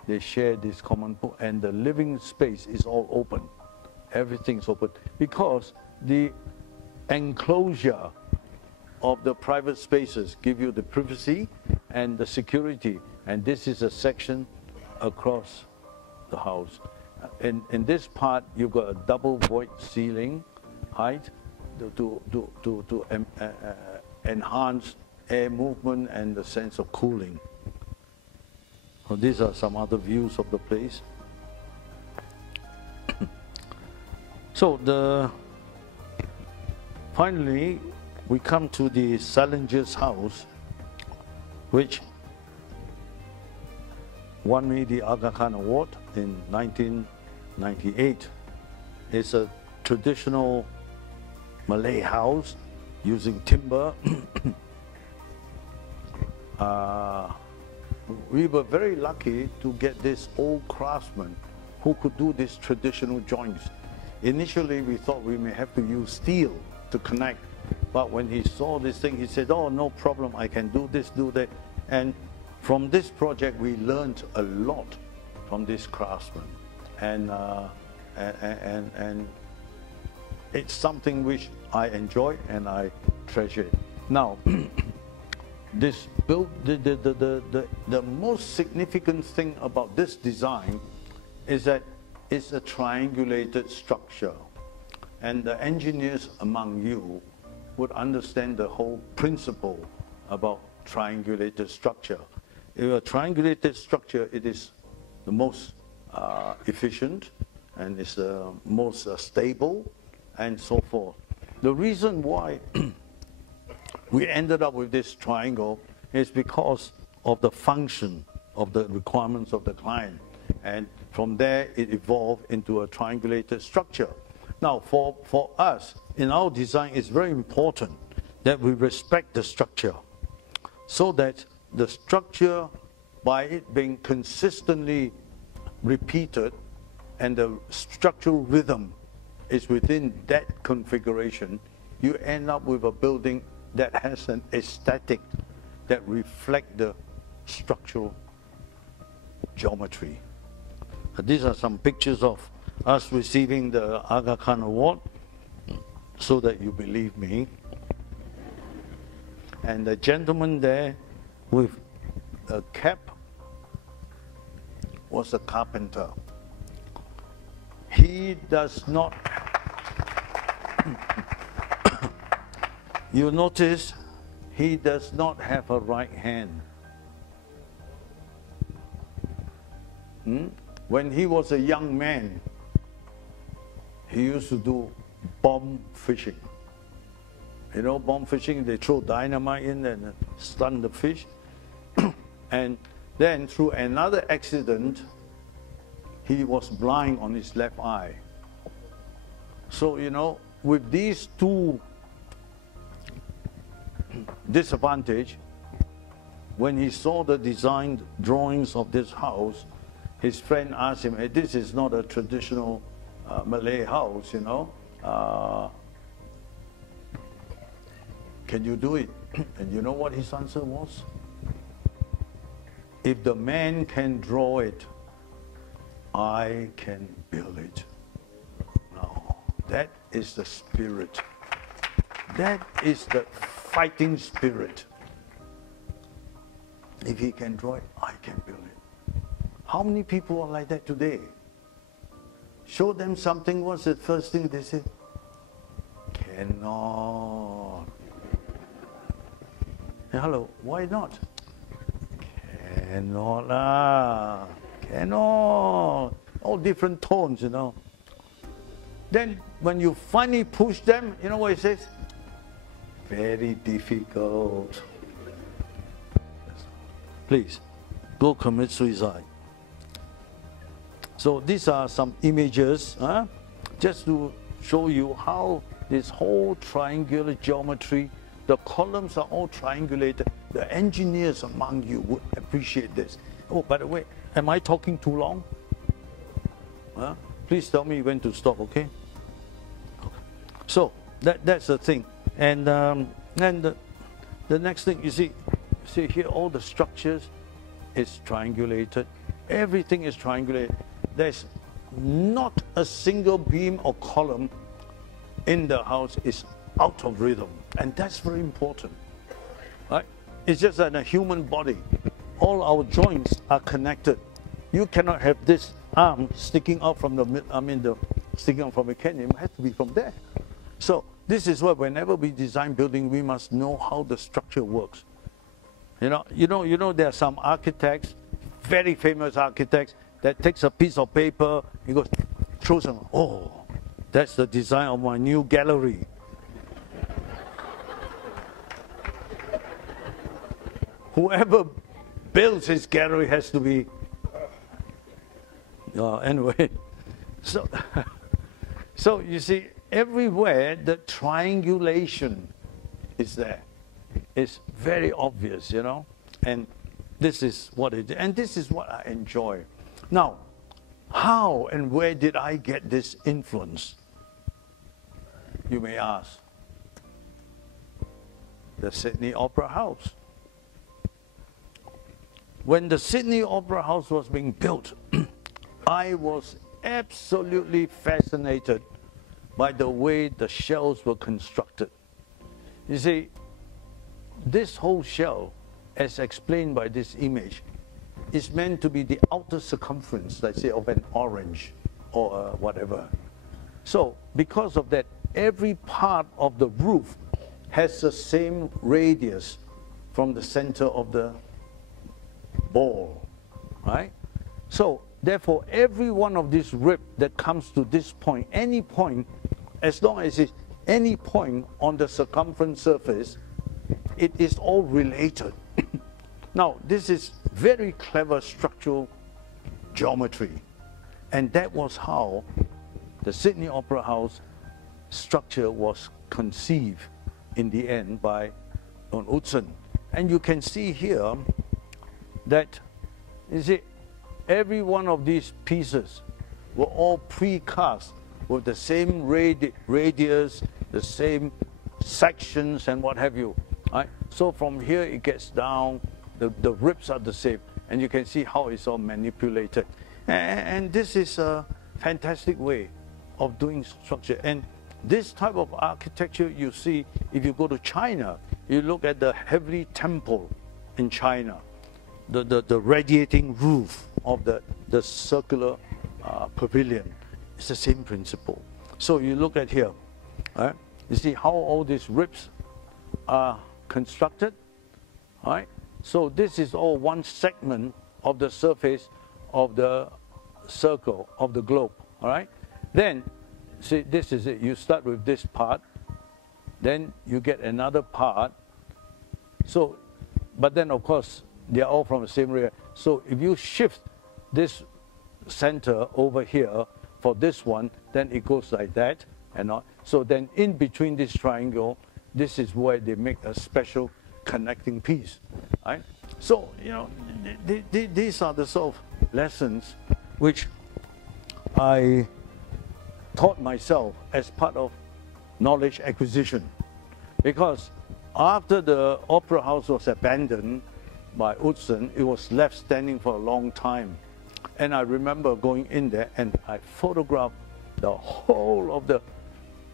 They share this common pool, and the living space is all open. Everything's open because the enclosure of the private spaces give you the privacy and the security. And this is a section across the house. In this part, you've got a double void ceiling height to enhance air movement and the sense of cooling. So these are some other views of the place. So finally, we come to the Salinger's house, which won me the Aga Khan Award in 1998. It's a traditional Malay house using timber. We were very lucky to get this old craftsman who could do these traditional joints. Initially, we thought we may have to use steel to connect, but when he saw this thing, he said, "Oh, no problem, I can do this, do that." And from this project, we learned a lot from this craftsman, and it's something which I enjoy and I treasure. Now, the most significant thing about this design is that it's a triangulated structure, and the engineers among you would understand the whole principle about triangulated structure. In a triangulated structure, it is the most efficient, and it's the most stable, and so forth. The reason why we ended up with this triangle is because of the function of the requirements of the client. And from there, it evolved into a triangulated structure. Now, for us, in our design, it's very important that we respect the structure, so that the structure, by it being consistently repeated, and the structural rhythm is within that configuration, you end up with a building that has an aesthetic that reflects the structural geometry. These are some pictures of us receiving the Aga Khan Award, so that you believe me. And the gentleman there with a cap was a carpenter. he does not, you notice, he does not have a right hand. When he was a young man, he used to do bomb fishing. You know, bomb fishing, they throw dynamite in and stun the fish. And then through another accident, he was blind on his left eye. So, you know, with these two disadvantages, when he saw the designed drawings of this house, his friend asked him, hey, this is not a traditional Malay house, you know. Can you do it? And you know what his answer was? If the man can draw it, I can build it. Now, that is the spirit. That is the fighting spirit. If he can draw it, I can build it. How many people are like that today? Show them something, what's the first thing they say? Cannot. Hey, hello, why not? Cannot lah. Cannot. All different tones, you know. Then when you finally push them, you know what it says? Very difficult. Please, go commit suicide. So these are some images, just to show you how this whole triangular geometry, the columns are all triangulated. The engineers among you would appreciate this. Oh, by the way, am I talking too long? Please tell me when to stop, okay? So that's the thing. And then the next thing, you see here all the structures is triangulated. Everything is triangulated. There's not a single beam or column in the house is out of rhythm. And that's very important. Right? It's just that in a human body, all our joints are connected. You cannot have this arm sticking out from sticking out from a canyon. It has to be from there. So this is why whenever we design building, we must know how the structure works. You know, there are some architects, very famous architects, that takes a piece of paper, he goes, throws them, oh, that's the design of my new gallery. Whoever builds his gallery has to be, anyway. So you see, everywhere the triangulation is there. It's very obvious, you know, and this is what it is, and this is what I enjoy. Now, how and where did I get this influence? You may ask. The Sydney Opera House. When the Sydney Opera House was being built, I was absolutely fascinated by the way the shells were constructed. You see, this whole shell, as explained by this image, is meant to be the outer circumference, let's say, of an orange or whatever. So, because of that, every part of the roof has the same radius from the center of the ball, right? So, therefore, every one of these ribs that comes to this point, any point, as long as it's any point on the circumference surface, it is all related. Now, this is very clever structural geometry. And that was how the Sydney Opera House structure was conceived in the end by Don Utzon. And you can see here that, you see, every one of these pieces were all precast with the same radius, the same sections and what have you. Right? So from here it gets down, the ribs are the same, and you can see how it's all manipulated. And this is a fantastic way of doing structure. And this type of architecture you see, if you go to China, you look at the heavenly temple in China, the radiating roof of the circular pavilion. It's the same principle. So you look at here, right? You see how all these ribs are constructed, right? So this is all one segment of the surface of the circle of the globe, all right? Then, see, this is it. You start with this part, then you get another part. So, but then of course, they're all from the same area. So if you shift this center over here for this one, then it goes like that. And all. So then in between this triangle, this is where they make a special connecting piece, right? So, you know, these are the sort of lessons which I taught myself as part of knowledge acquisition. Because after the Opera House was abandoned by Utzon, it was left standing for a long time. And I remember going in there and I photographed the whole of the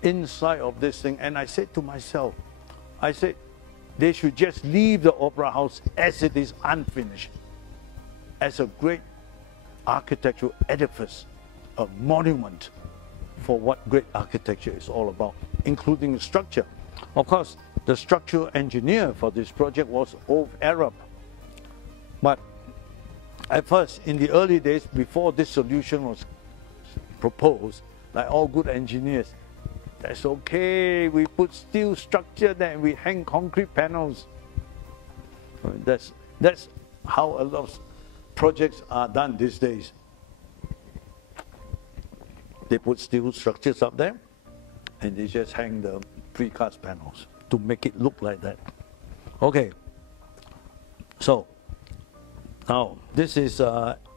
inside of this thing. And I said to myself, I said, they should just leave the Opera House as it is unfinished, as a great architectural edifice, a monument for what great architecture is all about, including the structure. Of course, the structural engineer for this project was old Arab. But at first, in the early days, before this solution was proposed, like all good engineers, that's okay, we put steel structure there and we hang concrete panels. That's how a lot of projects are done these days. They put steel structures up there and they just hang the precast panels to make it look like that. Okay, so now this is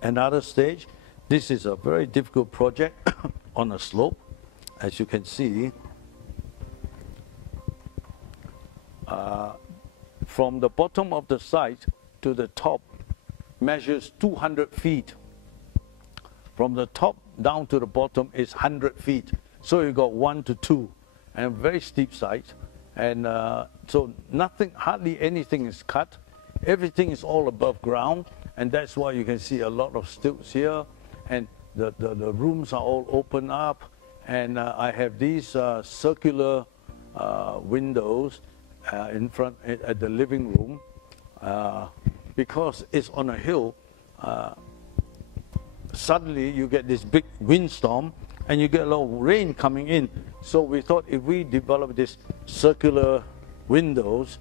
another stage. This is a very difficult project on a slope. As you can see, from the bottom of the site to the top measures 200 feet. From the top down to the bottom is 100 feet. So you got 1 to 2, and a very steep site. And so nothing, hardly anything is cut. Everything is all above ground, and that's why you can see a lot of stilts here. And the rooms are all open up. And I have these circular windows in front at the living room. Because it's on a hill, suddenly you get this big windstorm and you get a lot of rain coming in. So we thought if we develop this circular windows,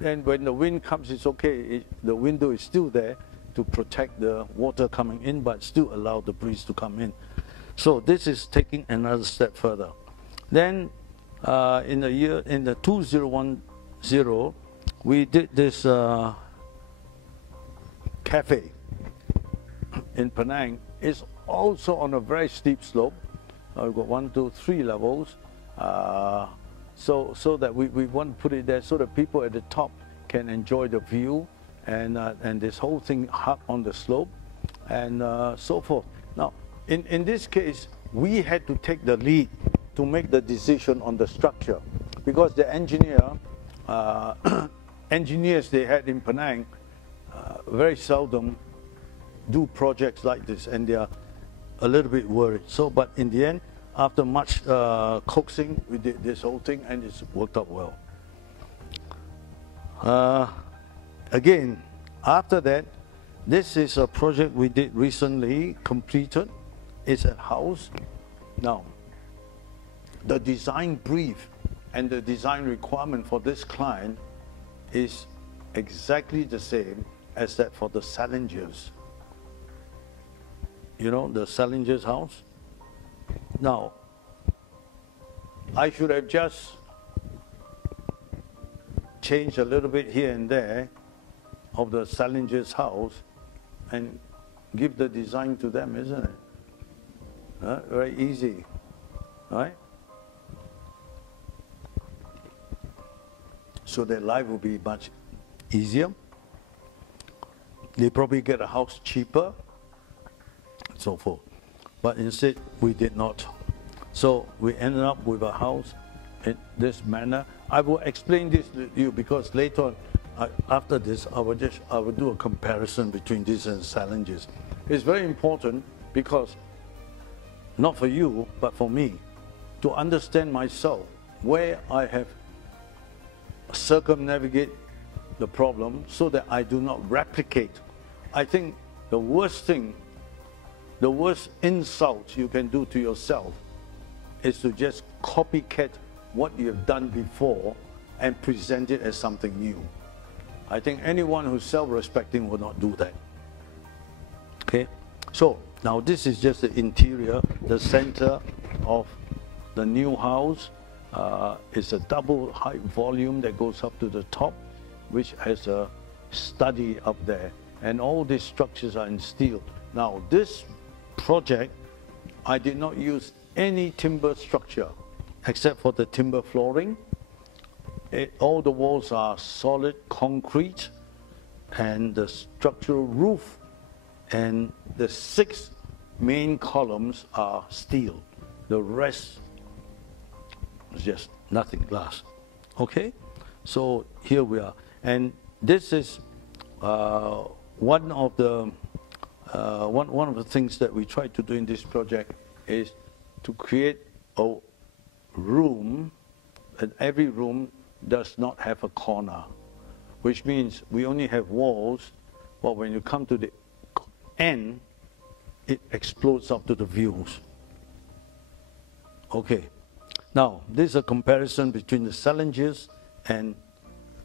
then when the wind comes, it's okay. The window is still there to protect the water coming in, but still allow the breeze to come in. So this is taking another step further. Then in the 2010, we did this cafe in Penang. It's also on a very steep slope. We've got 1, 2, 3 levels. So that we want to put it there so that people at the top can enjoy the view and this whole thing up on the slope and so forth. Now, in this case, we had to take the lead to make the decision on the structure because the engineers they had in Penang very seldom do projects like this, and they are a little bit worried. So, but in the end, after much coaxing, we did this whole thing, and it's worked out well. Again, after that, this is a project we did recently, completed. It's a house. Now, the design brief and the design requirement for this client is exactly the same as that for the Salingers. You know, the Salingers house? Now, I should have just changed a little bit here and there of the Salingers house and give the design to them, isn't it? Very easy, right? So their life will be much easier. They probably get a house cheaper, and so forth. But instead, we did not. So we ended up with a house in this manner. I will explain this to you because later on, after this, I will do a comparison between this and Salingers. It's very important because not for you, but for me, to understand myself, where I have circumnavigate the problem so that I do not replicate. I think the worst thing, the worst insult you can do to yourself is to just copycat what you have done before and present it as something new. I think anyone who's self-respecting will not do that. Okay, so now this is just the interior, the center of the new house. It's a double high volume that goes up to the top, which has a study up there, and all these structures are in steel. Now this project, I did not use any timber structure except for the timber flooring. All the walls are solid concrete, and the structural roof and the 6 main columns are steel. The rest is just nothing, glass. Okay, so here we are, and this is one of the things that we try to do in this project is to create a room, and every room does not have a corner, which means we only have walls, but when you come to the end, it explodes up to the views. Okay, now this is a comparison between the Salingers and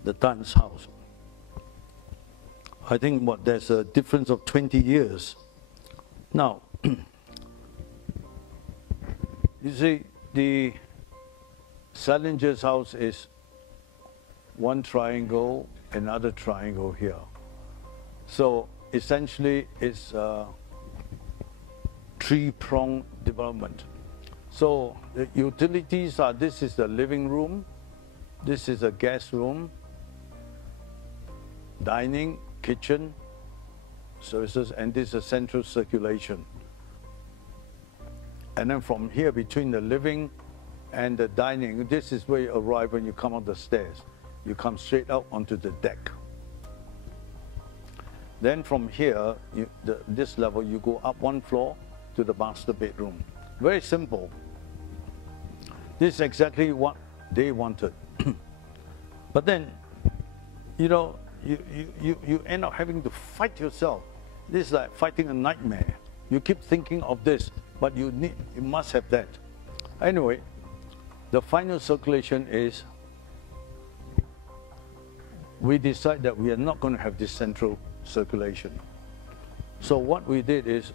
the Tan's house. I think there's a difference of 20 years. Now, you see, the Salinger's house is one triangle, another triangle here. So essentially it's a 3-pronged development. So the utilities are, this is the living room, this is a guest room, dining, kitchen, services, and this is a central circulation. And then from here, between the living and the dining, this is where you arrive when you come up the stairs. You come straight out onto the deck. Then from here, this level, you go up 1 floor to the master bedroom. Very simple. This is exactly what they wanted. But then, you know, you end up having to fight yourself. This is like fighting a nightmare. You keep thinking of this, but you must have that. Anyway, the final circulation is, we decide that we are not going to have this central circulation. So what we did is,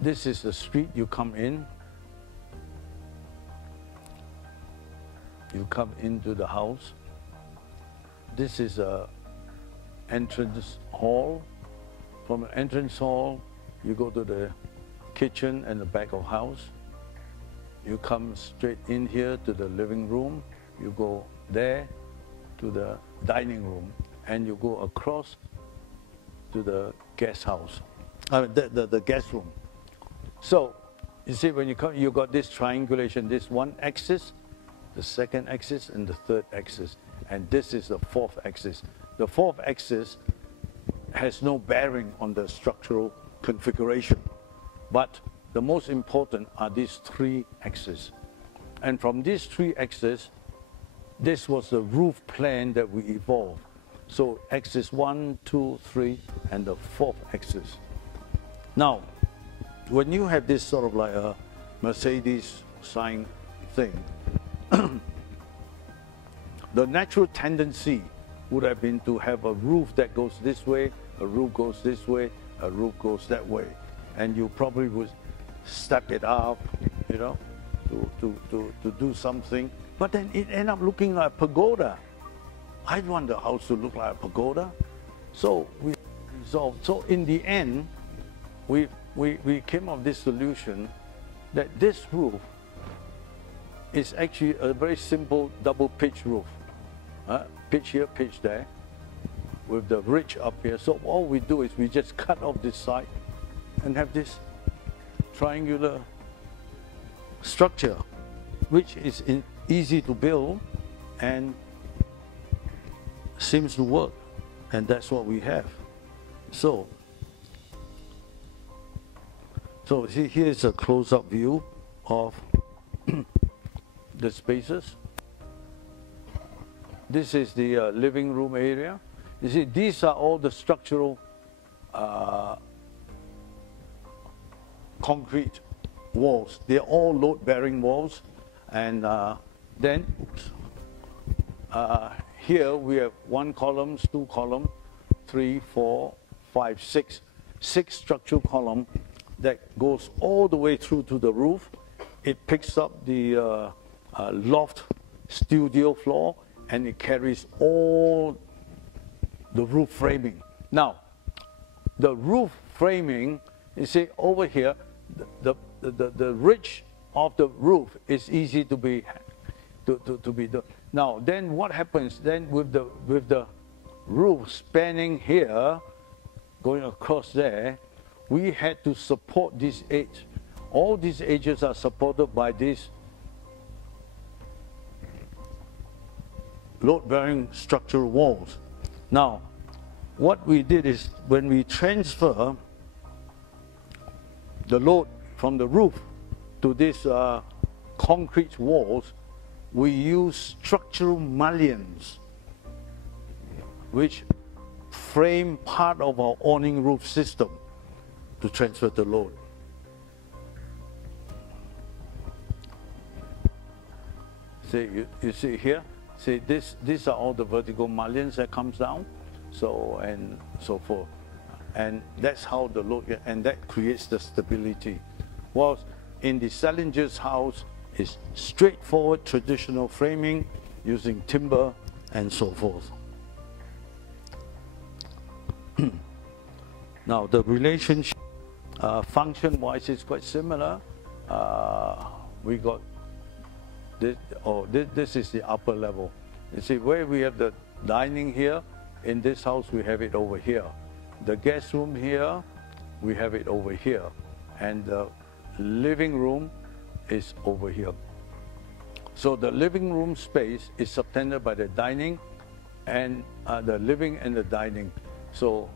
this is the street you come in. You come into the house. This is a entrance hall. From an entrance hall, you go to the kitchen and the back of house. You come straight in here to the living room. You go there to the dining room, and you go across to the guest house, the guest room. So you see, when you come, you got this triangulation, this one axis, the second axis, and the third axis, and this is the fourth axis. The fourth axis has no bearing on the structural configuration, but the most important are these 3 axes. And from these 3 axes, this was the roof plan that we evolved. So axis 1, 2, 3, and the 4th axis. Now, when you have this sort of like a Mercedes sign thing, the natural tendency would have been to have a roof that goes this way, a roof goes this way, a roof goes that way. And you probably would step it up, you know, to do something. But then it ended up looking like a pagoda. I want the house to look like a pagoda. So we resolved. So in the end, we came up with this solution that this roof is actually a very simple double pitch roof. Pitch here, pitch there, with the ridge up here. So all we do is we just cut off this side and have this triangular structure, which is easy to build and seems to work, and that's what we have. So So see, here's a close-up view of the spaces. This is the living room area. You see, these are all the structural concrete walls. They're all load-bearing walls. And then here we have 1 column, 2 column, 3, 4, 5, 6. 6 structural column that goes all the way through to the roof. It picks up the loft studio floor, and it carries all the roof framing. Now, the roof framing, you see over here, the ridge of the roof is easy to be done. Now, then what happens then with the roof spanning here, going across there, we had to support this edge. All these edges are supported by these load-bearing structural walls. Now, what we did is when we transfer the load from the roof to these concrete walls, we use structural mullions, which frame part of our awning roof system to transfer the load. See, you see here, see these are all the vertical mullions that comes down, so and so forth. And that's how the load, and that creates the stability. Whilst in the Salinger's house is straightforward traditional framing using timber and so forth. Now the relationship function-wise is quite similar. We got this, this is the upper level. You see where we have the dining here, in this house we have it over here. The guest room here, we have it over here. And the living room is over here. So the living room space is subtended by the dining and the living and the dining. So,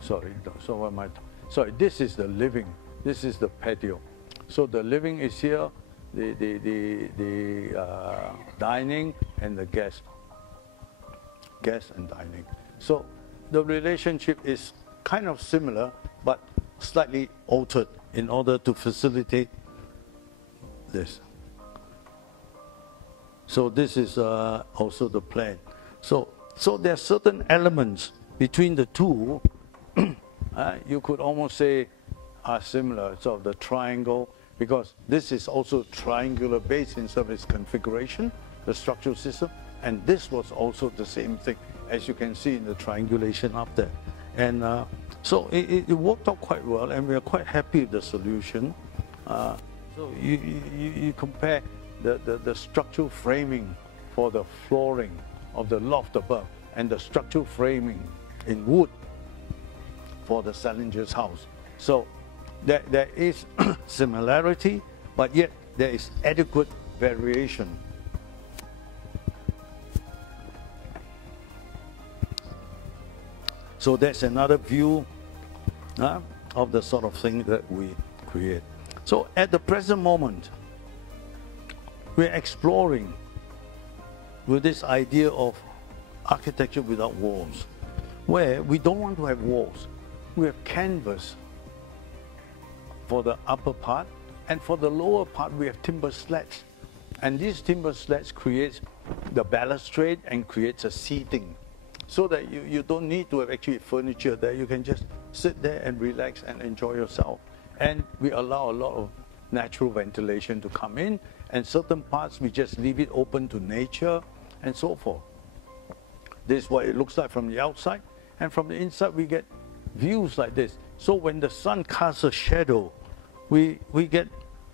sorry, so what am I? Sorry, this is the living. This is the patio. So the living is here, the dining and the guest and dining. So the relationship is kind of similar, but slightly altered in order to facilitate this. So this is also the plan. So there are certain elements between the two, you could almost say are similar. So the triangle, because this is also triangular based in some of its configuration, the structural system, and this was also the same thing, as you can see in the triangulation up there. And so it worked out quite well, and we are quite happy with the solution. So you compare the structural framing for the flooring of the loft above and the structural framing in wood for the Salinger's house. So there is similarity, but yet there is adequate variation. So that's another view of the sort of thing that we create. So at the present moment, we're exploring with this idea of architecture without walls, where we don't want to have walls. We have canvas for the upper part, and for the lower part we have timber slats. And these timber slats creates the balustrade and creates a seating, so that you don't need to have actually furniture there. You can just sit there and relax and enjoy yourself. And we allow a lot of natural ventilation to come in, and certain parts we just leave it open to nature and so forth. This is what it looks like from the outside, and from the inside we get views like this. So when the sun casts a shadow, we get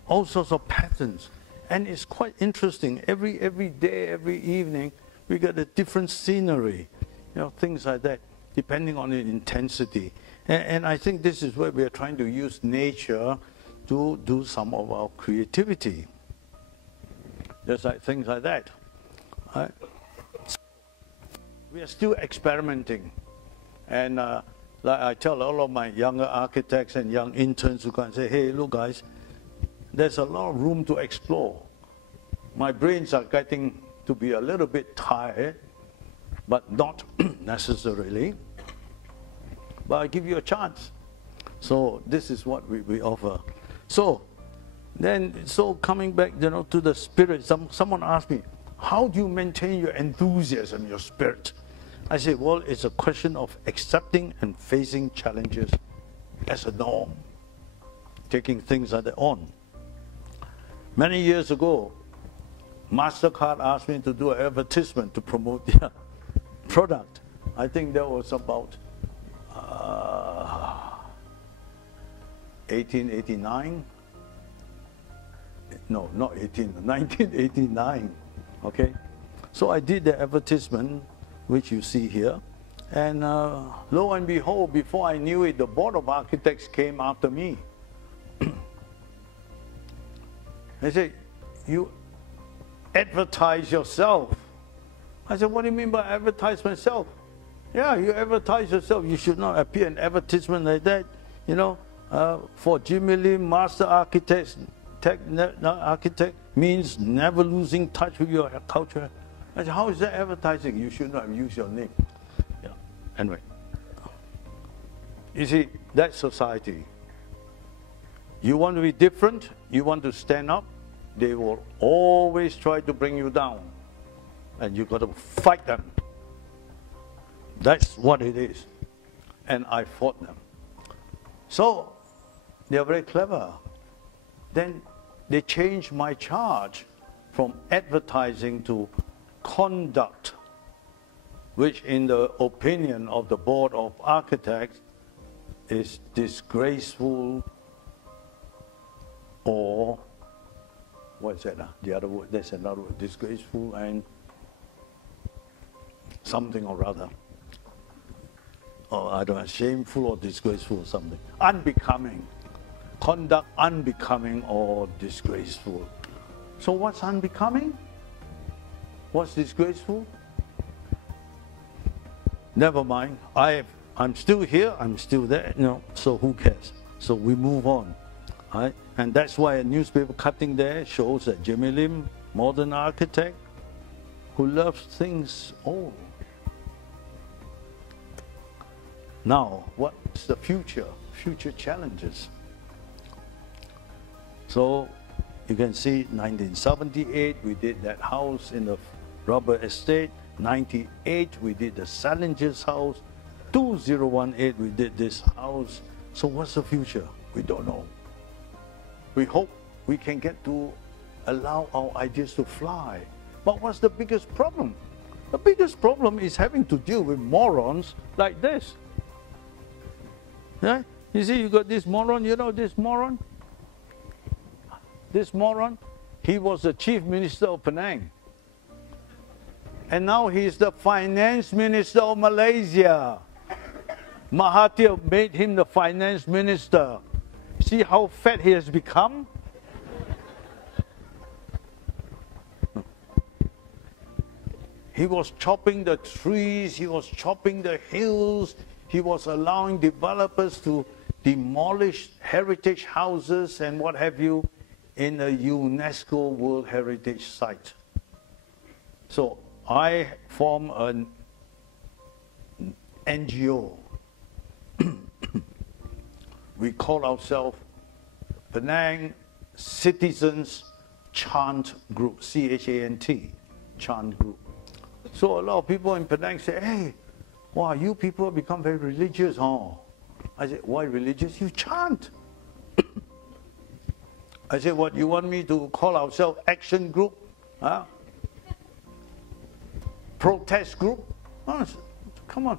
all sorts of patterns, and it's quite interesting. Every day, every evening, we get a different scenery, you know, things like that, depending on the intensity. And I think this is where we are trying to use nature to do some of our creativity. Just like things like that. We are still experimenting. And Like I tell all of my younger architects and young interns who can say, hey, look guys, there's a lot of room to explore. My brains are getting to be a little bit tired, but not necessarily. But I give you a chance. So this is what we offer. So coming back, to the spirit, someone asked me, how do you maintain your enthusiasm, your spirit? I say, well, it's a question of accepting and facing challenges as a norm, taking things as their own. Many years ago, MasterCard asked me to do an advertisement to promote their product. I think that was about 1889. No, not 1989. Okay, so I did the advertisement, which you see here, and lo and behold, before I knew it, the board of architects came after me. They said, you advertise yourself. I said, what do you mean by advertise myself? Yeah, you advertise yourself. You should not appear in advertisement like that. For Jimmy Lim, master architect means never losing touch with your culture. I said, how is that advertising? You should not have used your name. Yeah. Anyway, you see, that's society. You want to be different, you want to stand up, they will always try to bring you down. And you've got to fight them. That's what it is. And I fought them. So, they are very clever. Then they changed my charge from advertising to conduct, which in the opinion of the board of architects is disgraceful, or what's that? The other word, there's another word, disgraceful and something or other. Or I don't know, shameful or disgraceful or something. Unbecoming. Conduct unbecoming or disgraceful. So what's unbecoming? What's disgraceful? Never mind. I'm still here, I'm still there, so who cares? So we move on. Right? And that's why a newspaper cutting there shows that Jimmy Lim, modern architect, who loves things old. Now, what's the future? Future challenges. So you can see 1978, we did that house in the rubber estate. 98, we did the Salinger's house. 2018, we did this house. So what's the future? We don't know. We hope we can get to allow our ideas to fly. But what's the biggest problem? The biggest problem is having to deal with morons like this. Yeah? You see, you got this moron, this moron? This moron, he was the chief minister of Penang. And now he's the finance minister of Malaysia. Mahathir made him the finance minister. See how fat he has become? He was chopping the trees, he was chopping the hills, he was allowing developers to demolish heritage houses and what have you in a UNESCO World Heritage Site. So I form an NGO. We call ourselves Penang Citizens Chant Group, C-H-A-N-T, Chant Group. So a lot of people in Penang say, hey, wow, you people become very religious, huh? I said, why religious? You chant. I said, what, you want me to call ourselves action group? Huh? Protest group? Oh, come on,